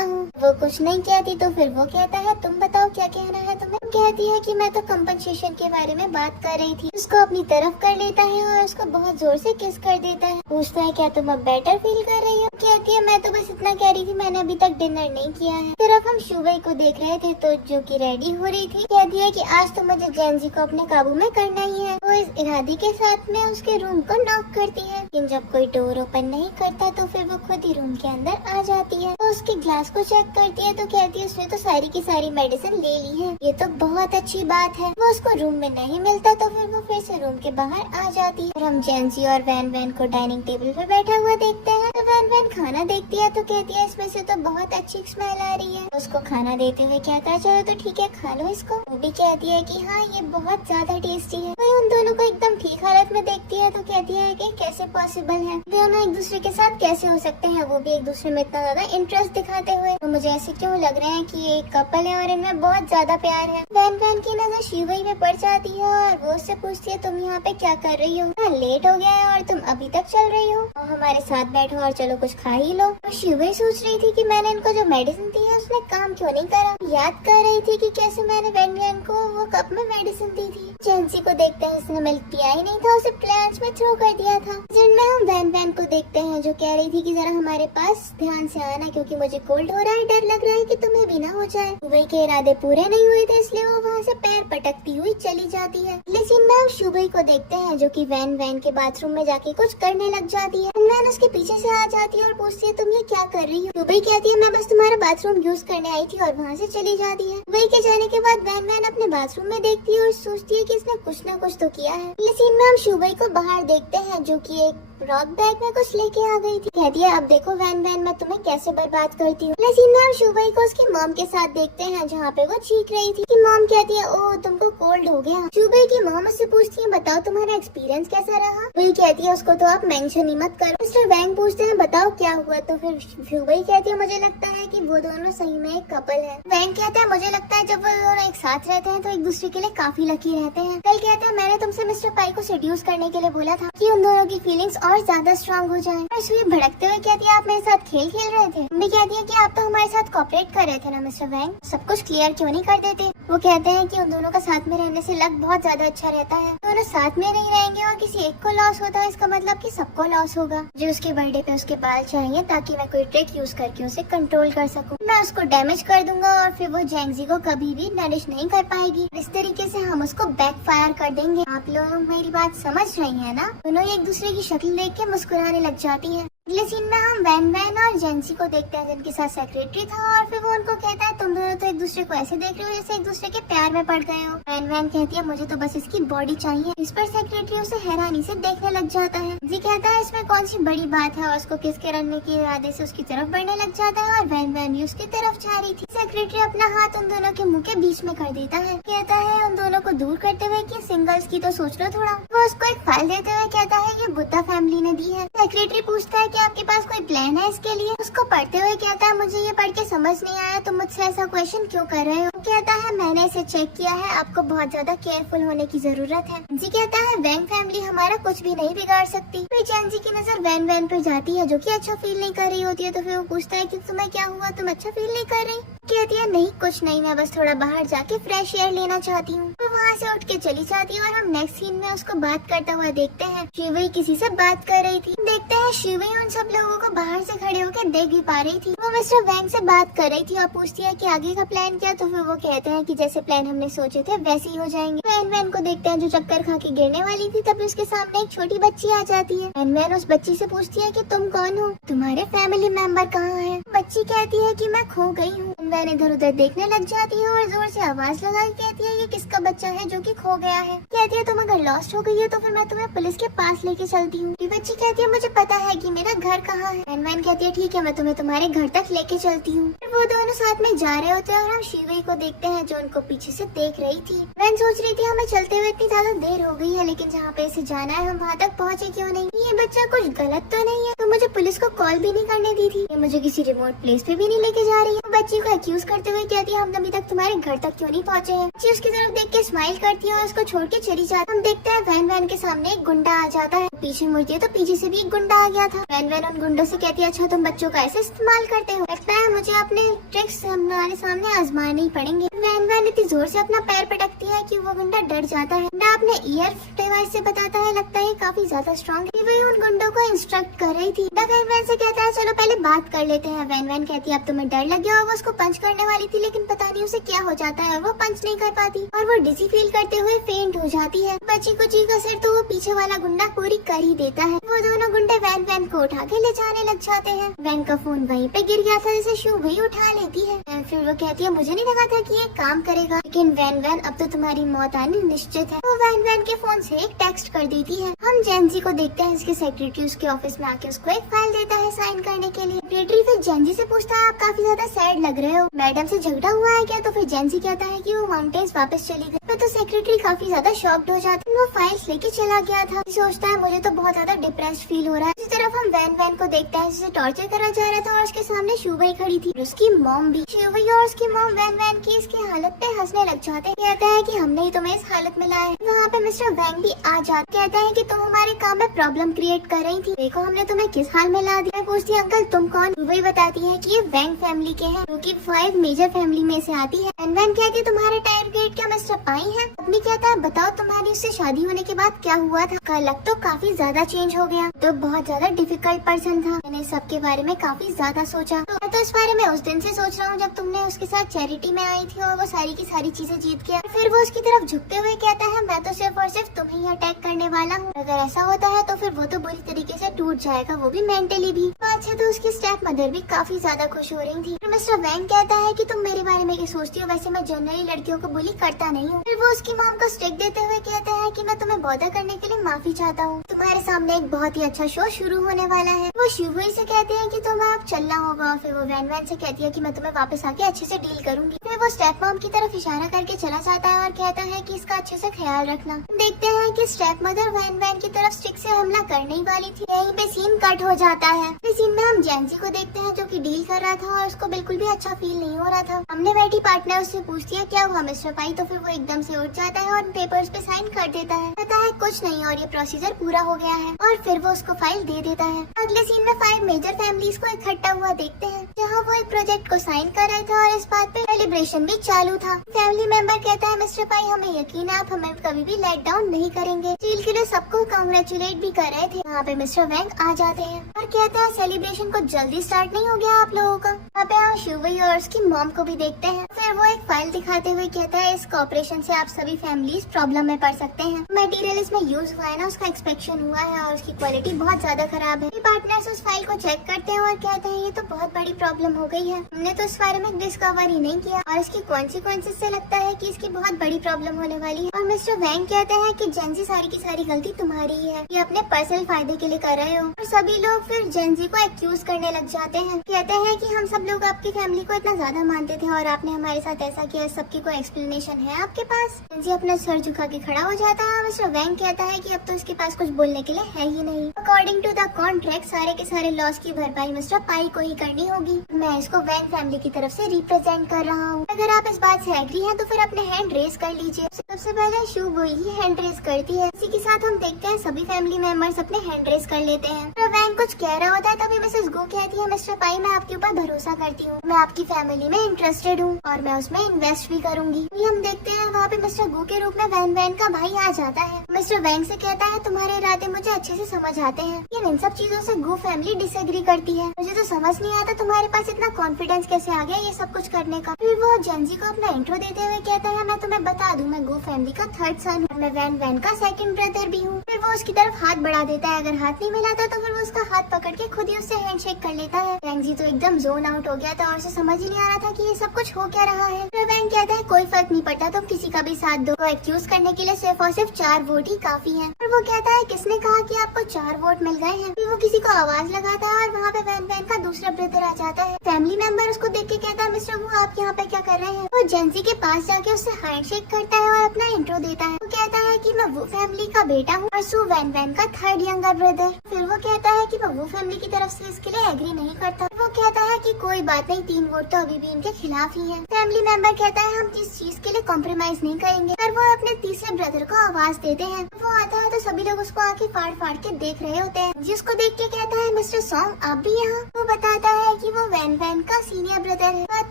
हूँ। वो कुछ नहीं कहती तो फिर वो कहता है तुम बताओ क्या कहना है तुम्हें। कहती है कि मैं तो कंपनसेशन के बारे में बात कर रही थी। उसको अपनी तरफ कर लेता है और उसको बहुत जोर से किस कर देता है। पूछता है क्या तुम अब बेटर फील कर रही हो। कहती है मैं तो बस इतना कह रही थी, मैंने अभी तक डिनर नहीं किया है। फिर अब हम शुवई को देख रहे थे तो जो कि रेडी हो रही थी। कहती है कि आज तो मुझे जेंजी को अपने काबू में करना ही है। वो इस इरादे के साथ में उसके रूम को नॉक करती है, लेकिन जब कोई डोर ओपन नहीं करता तो फिर वो खुद ही रूम के अंदर आ जाती है। वो उसके ग्लास को चेक करती है तो कहती है उसने तो सारी की सारी मेडिसिन ले ली है, ये तो बहुत अच्छी बात है। वो उसको रूम में नहीं मिलता तो फिर वो फिर से रूम के बाहर आ जाती है। और हम जेंजी और वैन वैन को डाइनिंग टेबल पे बैठा हुआ देखते हैं। तो वैन वैन खाना देखती है तो कहती है इसमें से तो बहुत अच्छी स्मेल आ रही है। उसको खाना देते हुए कहता है चलो तो ठीक है खा लो इसको। वो भी कहती है कि हाँ ये बहुत ज्यादा टेस्टी है। वही उन दोनों को एकदम ठीक हालत में देखती है तो कहती है कि कैसे पॉसिबल है, दोनों एक दूसरे के साथ कैसे हो सकते हैं, वो भी एक दूसरे में इतना ज्यादा इंटरेस्ट दिखाते हुए। तो मुझे ऐसे क्यों लग रहा है कि ये एक कपल है और इनमें बहुत ज्यादा प्यार है। वैन वैन की नजर शुवई पे पड़ जाती है और वो उससे पूछती है तुम यहाँ पे क्या कर रही हो, लेट हो गया है और तुम अभी तक चल रही हो, और हमारे साथ बैठो और चलो कुछ खा ही लो। तो शुवई सोच रही थी कि मैंने इनको जो मेडिसिन दी है उसने काम क्यों नहीं करा। याद कर रही थी कि कैसे मैंने वैन वैन को वो कप में मेडिसिन दी थी। जेंसी को देखते हैं उसने मिल्क पिया ही नहीं था, उसे प्लांट्स में थ्रो कर दिया था। जिनमें हम वैन वैन को देखते हैं जो कह रही थी कि जरा हमारे पास ध्यान से आना क्योंकि मुझे कोल्ड हो रहा है, डर लग रहा है कि तुम्हें भी ना हो जाए। शुवई के इरादे पूरे नहीं हुए थे इसलिए वो वहाँ से पैर पटकती हुई चली जाती है। लेकिन हम शुवई को देखते हैं जो कि वैन वैन के बाथरूम में जाके कुछ करने लग जाती है। वैन उसके पीछे से आ जाती है और पूछती है तुम ये क्या कर रही हो। शुवई कहती है मैं बस तुम्हारा बाथरूम यूज करने आई थी और वहाँ से चली जाती है। शुवई के जाने के बाद वैन वैन अपने बाथरूम में देखती है और सोचती है कि इसने कुछ न कुछ तो किया है। लेकिन हम शुवई को बाहर देखते हैं जो कि एक रॉक बैग में कुछ लेके आ गई थी। कहती है अब देखो वैन वैन मैं तुम्हें कैसे बर्बाद करती हूँ। लेकिन हम शुवई को उसकी मॉम के साथ देखते हैं जहाँ पे वो चीख रही थी कि मॉम कहती है ओह तुमको कोल्ड हो गया। शुवई की मॉम उससे पूछती है बताओ तुम्हारा एक्सपीरियंस कैसा रहा। वही कहती है उसको तो आप मेंशन ही मत करो। मिस्टर वैंग पूछते हैं बताओ क्या हुआ। तो फिर शुवई कहती है मुझे लगता है कि वो दोनों सही में एक कपल है। वैंग कहता है मुझे लगता है जब वो दोनों एक साथ रहते हैं तो एक दूसरे के लिए काफी लकी रहते हैं। कल कहता है मैंने तुमसे मिस्टर पाई को सेड्यूस करने के लिए बोला था कि उन दोनों की फीलिंग्स और ज्यादा स्ट्रांग हो जाए। और सुई भड़कते हुए कहती है आप मेरे साथ खेल रहे थे। मम्मी कहती है कि आप तो हमारे साथ कोऑपरेट कर रहे थे ना मिस्टर वैंग, सब कुछ क्लियर क्यों नहीं कर देते। वो कहते हैं कि उन दोनों का साथ में रहने से लक बहुत ज्यादा अच्छा रहता है। दोनों साथ में नहीं रहेंगे और किसी एक को लॉस होता है, इसका मतलब कि सबको लॉस होगा। जो उसके बर्थडे पे उसके बाल चाहिए ताकि मैं कोई ट्रिक यूज करके उसे कंट्रोल कर सकूं। मैं उसको डैमेज कर दूंगा और फिर वो जेंजी को कभी भी नरिश नहीं कर पाएगी। इस तरीके से हम उसको बैकफायर कर देंगे। आप लोग मेरी बात समझ रही हैं ना? दोनों एक दूसरे की शक्ल देख के मुस्कुराने लग जाती है। अगले सीन में हम वैन वैन और जेंसी को देखते हैं जिनके साथ सेक्रेटरी था और फिर वो उनको कहता है तुम दोनों तो एक दूसरे को ऐसे देख रहे हो जैसे एक दूसरे के प्यार में पड़ गए हो। वैन वैन कहती है मुझे तो बस इसकी बॉडी चाहिए। इस पर सेक्रेटरी उसे हैरानी से देखने लग जाता है। जी कहता है इसमें कौन सी बड़ी बात है और उसको किस करने के इरादे से उसकी तरफ बढ़ने लग जाता है और वैन वैन भी उसकी तरफ जा रही थी। सेक्रेटरी अपना हाथ उन दोनों के मुंह के बीच में कर देता है। कहता है उन दोनों को दूर करते हुए कि सिंगल्स की तो सोच लो थोड़ा। वो उसको एक फाइल देते हुए कहता है ये बुद्धा फैमिली ने दी है। सेक्रेटरी पूछता है कि आपके पास कोई प्लान है इसके लिए? उसको पढ़ते हुए कहता है मुझे ये पढ़ के समझ नहीं आया, तुम मुझसे ऐसा क्वेश्चन क्यों कर रहे हो? कहता है मैंने इसे चेक किया है, आपको बहुत ज्यादा केयरफुल होने की जरूरत है। जी कहता है वैन फैमिली हमारा कुछ भी नहीं बिगाड़ सकती। फिर जेंजी की नजर वैन वैन पर जाती है जो कि अच्छा फील नहीं कर रही होती है। तो फिर वो पूछता है कि तुम्हें क्या हुआ, तुम अच्छा फील नहीं कर रही? कहती है नहीं कुछ नहीं, मैं बस थोड़ा बाहर जाके फ्रेश एयर लेना चाहती हूँ। तो वहाँ से उठ के चली जाती है और हम नेक्स्ट सीन में उसको बात करता हुआ देखते हैं। शिवई किसी से बात कर रही थी। देखते हैं शिवई उन सब लोगों को बाहर से खड़े होकर देख भी पा रही थी। वो मिस्टर वैंग से बात कर रही थी और पूछती है कि आगे का प्लान क्या? तो फिर वो कहते हैं कि जैसे प्लान हमने सोचे थे वैसे ही हो जाएंगे। वैन वैन को देखते हैं जो चक्कर खा के गिरने वाली थी। तभी उसके सामने एक छोटी बच्ची आ जाती है। वैन वैन उस बच्ची से पूछती है कि तुम कौन हो, तुम्हारे फैमिली मेंबर कहाँ है? बच्ची कहती है कि मैं खो गई हूँ। वैन इधर उधर देखने लग जाती है और जोर से आवाज लगा के कहती है ये किसका बच्चा है जो कि खो गया है? कहती है तुम अगर लॉस्ट हो गई है तो फिर मैं तुम्हें पुलिस के पास लेके चलती हूँ। बच्ची कहती है मुझे पता है कि मेरा घर कहाँ है। वैन वैन कहती है ठीक है मैं तुम्हें तुम्हारे घर तक लेके चलती हूँ। वो दोनों साथ में जा रहे होते हैं और हम शिवई को देखते हैं जो उनको पीछे से देख रही थी। वैन सोच रही थी हमें चलते हुए इतनी ज्यादा देर हो गई है लेकिन जहाँ पे इसे जाना है हम वहाँ तक पहुँचे क्यों नहीं? ये बच्चा कुछ गलत तो नहीं है? तो मुझे पुलिस को कॉल भी नहीं करने दी थी, ये मुझे किसी रिमोट प्लेस पे भी नहीं लेके जा रही है। बच्ची को एक्यूज करते हुए कहती है हम अभी तक तुम्हारे घर तक क्यों नहीं पहुँचे हैं? बच्ची उसकी तरफ देख के स्माइल करती है और उसको छोड़ के चली जाती है। हम देखते हैं वैन वैन के सामने एक गुंडा आ जाता है। पीछे मुड़ती है तो पीछे से भी एक गुंडा आ गया था। वैन वैन उन गुंडों से कहती है अच्छा तुम बच्चों का ऐसे इस्तेमाल करते हो, लगता है मुझे अपने ट्रिक्स हमारे सामने आजमाने ही पड़ेंगे। वैन वैन इतनी जोर से अपना पैर पटकती है कि वो गुंडा डर जाता है। गुंडा अपने ईयर डिवाइस से बताता है लगता है काफी ज्यादा स्ट्रॉन्ग है। वही उन गुंडों को इंस्ट्रक्ट कर रही थी। वैन वैन से कहता है चलो पहले बात कर लेते हैं। वैन वैन कहती है अब तुम्हें डर लग गया और वो उसको पंच करने वाली थी लेकिन पता नहीं उसे क्या हो जाता है और वो पंच नहीं कर पाती और वो डिजी फील करते हुए फेंट हो जाती है। बच्ची को जी का सिर तो वो पीछे वाला गुंडा पूरी कर ही देता है। वो दोनों गुंडे वैन वैन को उठा के ले जाने लग जाते हैं। वैन का फोन वहीं पे गिर गया था जिसे शू वही उठा लेती है। फिर वो कहती है मुझे नहीं लगा था कि ये काम करेगा लेकिन वैन वैन अब तो तुम्हारी मौत आनी निश्चित है। वो वैन वैन के फोन से एक टेक्स्ट कर देती है। हम जेंजी को देखते हैं इसके सेक्रेटरी उसके ऑफिस में आके उसको एक फाइल देता है साइन करने के लिए। सेक्रेटरी फिर जेंजी से पूछता है आप काफी ज्यादा सैड लग रहे हो, मैडम से झगड़ा हुआ है क्या? तो फिर जेंजी कहता है कि वो माउंटेन्स वापस चली गई। तो सेक्रेटरी काफी ज्यादा शॉक्ड हो जाती है। वो फाइल्स लेके चला गया था। सोचता है मुझे तो बहुत ज्यादा डिप्रेस्ड फील हो रहा है। इसी तरफ हम वैन वैन को देखते हैं जिसे टॉर्चर करा जा रहा था और उसके सामने शुभई खड़ी थी, उसकी मॉम भी। शुभई और उसकी मॉम वैन वैन की इसकी हालत पे हंसने लग जाते हैं। कहता है कि हमने ही तुम्हें इस हालत में लाया है। वहाँ पे मिस्टर वैंग भी आ जाते, कहता है कि तुम हमारे काम में प्रॉब्लम क्रिएट कर रही थी, देखो हमने तुम्हें किस हाल में ला दिया। पूछती है अंकल तुम कौन? शुभई बताती है कि ये वैंग फैमिली के हैं जो कि 5 मेजर फैमिली में से आती है। वैन वैन कहती है तुम्हारा टारगेट क्या मिस्टर पाई है? अपनी कहता है बताओ तुम्हारी उससे शादी होने के बाद क्या हुआ था? का लग तो काफी ज्यादा चेंज हो गया, तो बहुत ज्यादा डिफिकल्ट पर्सन था। मैंने सबके बारे में काफी ज्यादा सोचा। तो इस बारे में उस दिन से सोच रहा हूँ जब तुमने उसके साथ चैरिटी में आई थी और वो सारी की सारी चीजें जीत गया। फिर वो उसकी तरफ झुकते हुए कहता है मैं तो सिर्फ और सिर्फ तुम्हें ही अटैक करने वाला हूँ, अगर ऐसा होता है तो फिर वो तो बुरी तरीके से टूट जाएगा, वो भी मेंटली भी। अच्छा तो उसकी स्टेप मदर भी काफी ज्यादा खुश हो रही थी। मिस्टर वैंग कहता है कि तुम मेरे बारे में क्या सोचती हो, वैसे मैं जनरली लड़कियों को बुली करता नहीं हूँ। फिर वो उसकी मॉम को स्टिक देते हुए कहता है कि मैं तुम्हें बॉदर करने के लिए माफी चाहता हूँ, तुम्हारे सामने एक बहुत ही अच्छा शो शुरू होने वाला है। वो शिवई से कहते हैं कि तुम्हें अब चलना होगा। फिर वो वैन वैन से कहती है कि मैं तुम्हें वापस आके अच्छे से डील करूंगी। फिर वो स्टेप मॉम की तरफ इशारा करके चला जाता है और कहता है कि इसका अच्छे से ख्याल रखना। देखते हैं कि स्टेप मदर वैन वैन की तरफ स्टिक से हमला करने ही वाली थी। यहीं पे सीन कट हो जाता है। इस सीन में हम जेंजी को देखते हैं जो कि डील कर रहा था और उसको बिल्कुल भी अच्छा फील नहीं हो रहा था। हमने बैठी पार्टनर उससे पूछती है क्या हुआ मिस्टर पाई? तो फिर वो एकदम से उठ जाता है और पेपर्स पे साइन कर देता है, कहता है कुछ नहीं और ये प्रोसीजर पूरा हो गया है, और फिर वो उसको फाइल दे देता है। अगले सीन में 5 मेजर फैमिलीज को इकट्ठा हुआ देखते हैं जहाँ वो एक प्रोजेक्ट को साइन कर रहे थे और इस बात पे सेलिब्रेशन भी चालू था। फैमिली मेंबर कहता है मिस्टर पाई हमें यकीन है आप हमें कभी भी लेट डाउन नहीं करेंगे। स्टील किलर सबको कांग्रेचुलेट भी कर रहे थे। यहाँ पे मिस्टर वैंग आ जाते हैं और कहते हैं सेलिब्रेशन को जल्दी स्टार्ट नहीं हो गया आप लोगों का। यहाँ पे हम शिवई और उसकी मॉम को भी देखते हैं। फिर वो एक फाइल दिखाते हुए कहता है इस कॉपरेशन से आप सभी फैमिलीज प्रॉब्लम में पड़ सकते हैं। मटेरियल इसमें यूज हुआ है ना उसका एक्सपेक्शन हुआ है और उसकी क्वालिटी बहुत ज्यादा खराब है। पार्टनर्स उस फाइल को चेक करते हैं और कहते हैं ये तो बहुत बड़ी प्रॉब्लम हो गई है, हमने तो इस बारे में डिस्कवर ही नहीं किया और इसकी कॉन्सिक्वेंसेस से लगता है कि इसकी बहुत बड़ी प्रॉब्लम होने वाली है। और मिस्टर वैंग कहते हैं कि जेंजी सारी की सारी गलती तुम्हारी ही है, ये अपने पर्सनल फायदे के लिए कर रहे हो। और सभी लोग फिर जेंजी को एक्यूज करने लग जाते हैं। कहते हैं कि हम सब लोग आपकी फैमिली को इतना ज्यादा मानते थे और आपने हमारे साथ ऐसा किया, सबकी कोई एक्सप्लेनेशन है आपके पास? जेंजी अपना सर झुका के खड़ा हो जाता है। मिस्टर वैंग कहता है कि अब तो इसके पास कुछ बोलने के लिए है ही नहीं। अकॉर्डिंग टू द कॉन्ट्रैक्ट सारे के सारे लॉस की भरपाई मिस्टर पाई को ही करनी होगी। मैं इसको वैंग फैमिली की तरफ से रिप्रेजेंट कर रहा हूँ। अगर आप इस बात से एग्री हैं तो फिर अपने हैंड रेज कर लीजिए। सबसे पहले शुभ ही हैंड रेज करती है। इसी के साथ हम देखते हैं सभी फैमिली मेंबर्स अपने हैंड रेज कर लेते हैं। तो वैंग कुछ कह रहा होता है तभी मिसेस गो कहती है मिस्टर पाई मैं आपके ऊपर भरोसा करती हूँ, मैं आपकी फैमिली में इंटरेस्टेड हूँ और मैं उसमें इन्वेस्ट भी करूंगी। हम देखते हैं वहाँ पे मिस्टर गो के रूप में वैन वैन का भाई आ जाता है। मिस्टर वैंग से कहता है तुम्हारे इरादे मुझे अच्छे से समझ आते हैं, लेकिन इन सब चीजों से गो फैमिली डिसएग्री करती है। मुझे तो समझ नहीं आता तुम्हारे पास इतना कॉन्फिडेंस कैसे आ गया ये सब कुछ करने का। फिर वो जेंजी को अपना इंट्रो देते हुए कहता है मैं तुम्हें बता दूं मैं गो फैमिली का थर्ड सन और मैं वैन वैन का सेकंड ब्रदर भी हूँ। फिर वो उसकी तरफ हाथ बढ़ा देता है, अगर हाथ नहीं मिलाता तो फिर वो उसका हाथ पकड़ के खुद ही उससे हैंडशेक कर लेता है। जेंजी तो एकदम जोन आउट हो गया था और उसे समझ ही नहीं आ रहा था कि ये सब कुछ हो क्या रहा है। फिर वैन कहता है कोई फर्क नहीं पड़ता, तुम किसी का भी साथ दो। तो एक्यूज करने के लिए सिर्फ और सिर्फ 4 वोट ही काफी है। फिर वो कहता है किसने कहा कि आपको 4 वोट मिल गए हैं? फिर वो किसी को आवाज लगाता है और वहाँ पे वैन वैन का दूसरा ब्रदर आ जाता है। फैमिली मेंबर उसको देख के कहता है मिस्टर वो आप यहाँ पे क्या कर रहे हैं? वो जेंजी के पास जाके उससे हैंडशेक करता है और अपना इंट्रो देता है। वो कहता है कि मैं वो फैमिली का बेटा हूँ और सू वैन वैन का थर्ड यंगर ब्रदर। फिर वो कहता है कि मैं वो फैमिली की तरफ से इसके लिए एग्री नहीं करता। वो कहता है कि कोई बात नहीं, 3 वोट तो अभी भी इनके खिलाफ ही है। फैमिली मेंबर कहता है हम इस चीज के लिए कॉम्प्रोमाइज नहीं करेंगे। फिर वो अपने तीसरे ब्रदर को आवाज देते हैं। वो आता है तो सभी लोग उसको आके फाड़ फाड़ के देख रहे होते हैं। जिसको देख के कहता है मिस्टर सॉन्ग आप भी यहाँ? वो बताता है कि वो वैन वैन का सीनियर ब्रदर है। बात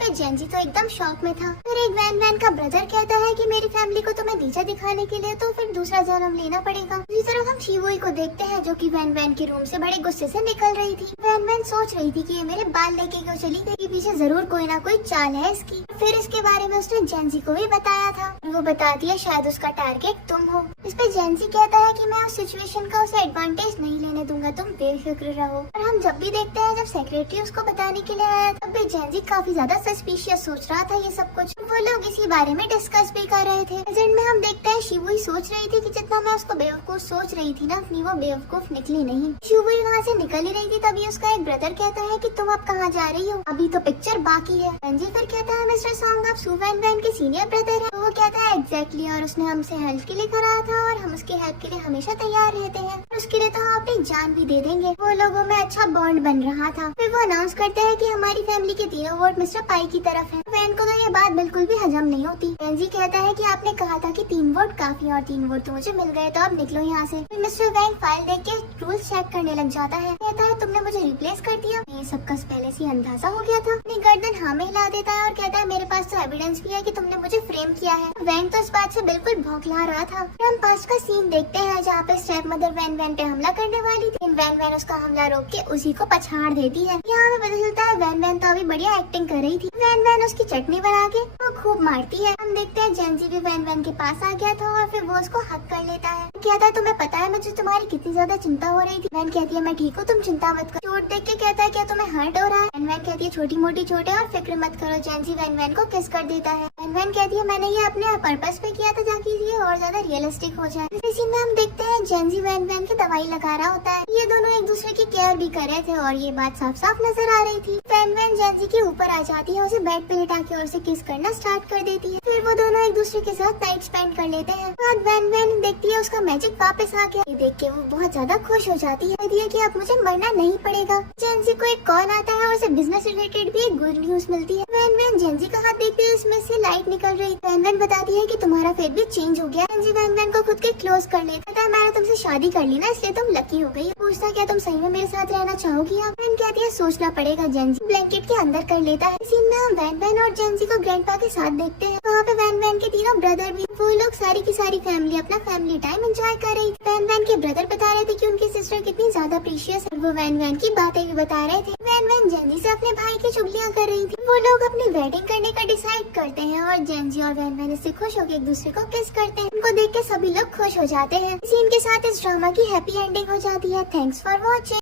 पे जेंजी तो एकदम शॉक में था। फिर एक वैन वैन का ब्रदर कहता है कि मेरी फैमिली को तुम्हें नीचा दिखाने के लिए तो फिर दूसरा जन्म लेना पड़ेगा। दूसरी तरफ हम शिवोई को देखते हैं जो कि वैन वैन के रूम से बड़े गुस्से से निकल रही थी। वैन वैन सोच रही थी कि ये मेरे बाल लेके क्यों चली गई, पीछे जरूर कोई ना कोई चाल है इसकी। फिर इसके बारे में उसने जेंजी को भी बताया था। वो बताती है शायद उसका टारगेट तुम हो। इस पे जेंजी कहता है कि मैं उस सिचुएशन का उसे एडवांटेज नहीं लेने दूंगा, तुम बेफिक्र रहो। और हम जब भी देखते हैं जब सेक्रेटरी उसको बताने के लिए आया तब भी जेंजी काफी ज्यादा सस्पिशियस सोच रहा था ये सब कुछ। वो लोग इसी बारे में डिस्कस भी कर रहे थे। प्रेजेंट में हम देखते हैं शिवुई सोच रही थी कि जितना मैं उसको बेवकूफ सोच रही थी ना अपनी वो बेवकूफ निकली नहीं। शिवुई वहाँ से निकल ही रही थी तभी उसका एक ब्रदर कहता है कि तुम अब कहाँ जा रही हो, अभी तो पिक्चर बाकी है। जेंजी फिर कहता है मिस्टर सॉन्ग आप सू वैन वैन के सीनियर ब्रदर है? तो वो कहता है एग्जैक्टली, और उसने हमसे हेल्प के लिए करा था और हम उसकी हेल्प के लिए हमेशा तैयार रहते हैं। उसके लिए तो हम अपनी जान भी दे देंगे। वो लोगों में अच्छा बॉन्ड बन रहा था। फिर वो अनाउंस करते हैं कि हमारी फैमिली के 3 वोट मिस्टर पाई की तरफ है। वैन को तो ये बात बिल्कुल भी हजम नहीं होती। जेंजी कहता है कि आपने कहा था कि 3 वोट काफी और 3 वोट तो मुझे मिल गए, तो अब निकलो यहाँ से। फिर मिस्टर वैंग फाइल देख के रूल्स चेक करने लग जाता है। कहता है तुमने मुझे रिप्लेस कर दिया, ये सबका पहले से अंदाजा हो गया था। अपनी गर्दन हाँ में हिला देता है और कहता है मेरे पास तो एविडेंस भी है कि तुमने मुझे फ्रेम किया है। वैंग तो इस बात से बिल्कुल भौंकला रहा था। फिर हम पास्ट का सीन देखते हैं जहाँ पे स्टेप मदर वैन वैन पे हमला करने वाली थी। वैन वैन उसका हमला रोक के उसी को पछाड़ देती है। यहाँ हमें पता चलता है वैन वैन तो अभी बढ़िया एक्टिंग कर रही थी। वैन वैन उसकी चटनी बना के वो खूब मारती है। हम देखते हैं जेंजी भी वैन वैन के पास आ गया था और फिर वो उसको हक कर लेता है। कहता है तुम्हें पता है मुझे तुम्हारी कितनी ज्यादा चिंता हो रही थी? वैन कहती है मैं ठीक हूँ, तुम चिंता मत करो। चोट देख के कहता है क्या तुम्हें हर्ट हो रहा है? वैन वैन कहती है छोटी मोटी चोट है और फिक्र मत करो। जेंजी वैन वैन को किस कर देता है। वैन वैन कहती है मैंने ये अपने पर्पस पे किया था ताकि ये और ज्यादा रियलिस्टिक हो जाए। इस सीन में हम देखते हैं जेंजी वैन वैन की दवाई लगा रहा होता है। ये दोनों एक दूसरे की केयर भी कर रहे थे और ये बात साफ साफ नजर आ रही थी। वैन वैन जेंजी के ऊपर आ जाती है, उसे बेड पे लिटा के और उसे किस करना स्टार्ट कर देती है। फिर वो दोनों एक दूसरे के साथ नाइट स्पेंड कर लेते हैं। बाद वैन वैन देखती है उसका मैजिक वापस आ गया। ये देख के वो बहुत ज्यादा खुश हो जाती है। कहती है कि अब मुझे मरना नहीं पड़ेगा। जेंजी को एक कॉल आता है और उसे बिजनेस रिलेटेड भी एक गुड न्यूज मिलती है। वैन वैन जेंजी का हाथ देखती है, उसमें से लाइट निकल रही। वैन वैन बताती है कि तुम्हारा फेस भी चेंज हो गया। जेंजी वैन वैन को खुद के क्लोज कर लेता है। मैंने तुमसे शादी कर ली ना इसलिए तुम लकी हो गई। पूछता क्या तुम सही में मेरे साथ रहना चाहोगी? आप वैन कहती है सोचना पड़ेगा। जेंजी ब्लैंकेट के अंदर कर लेता है। सीन में हम वैन वैन और जेंजी को ग्रैंडपा के साथ देखते हैं। वहाँ पे वैन वैन के तीनों ब्रदर भी, वो लोग सारी की सारी फैमिली अपना फैमिली टाइम एंजॉय कर रही थी। वैन वैन के ब्रदर बता रहे थे कि उनकी सिस्टर कितनी ज्यादा प्रीशियस है। वो वैन वैन की बातें भी बता रहे थे। वैन वैन जेंजी से अपने भाई की चुगलियां कर रही थी। वो लोग अपनी वेडिंग करने का डिसाइड करते हैं और जेंजी और वैन वैन इससे खुश होकर एक दूसरे को किस करते हैं। उनको देख के सभी लोग खुश हो जाते हैं। सीन के साथ इस ड्रामा की हैप्पी एंडिंग हो जाती है। Thanks for watching.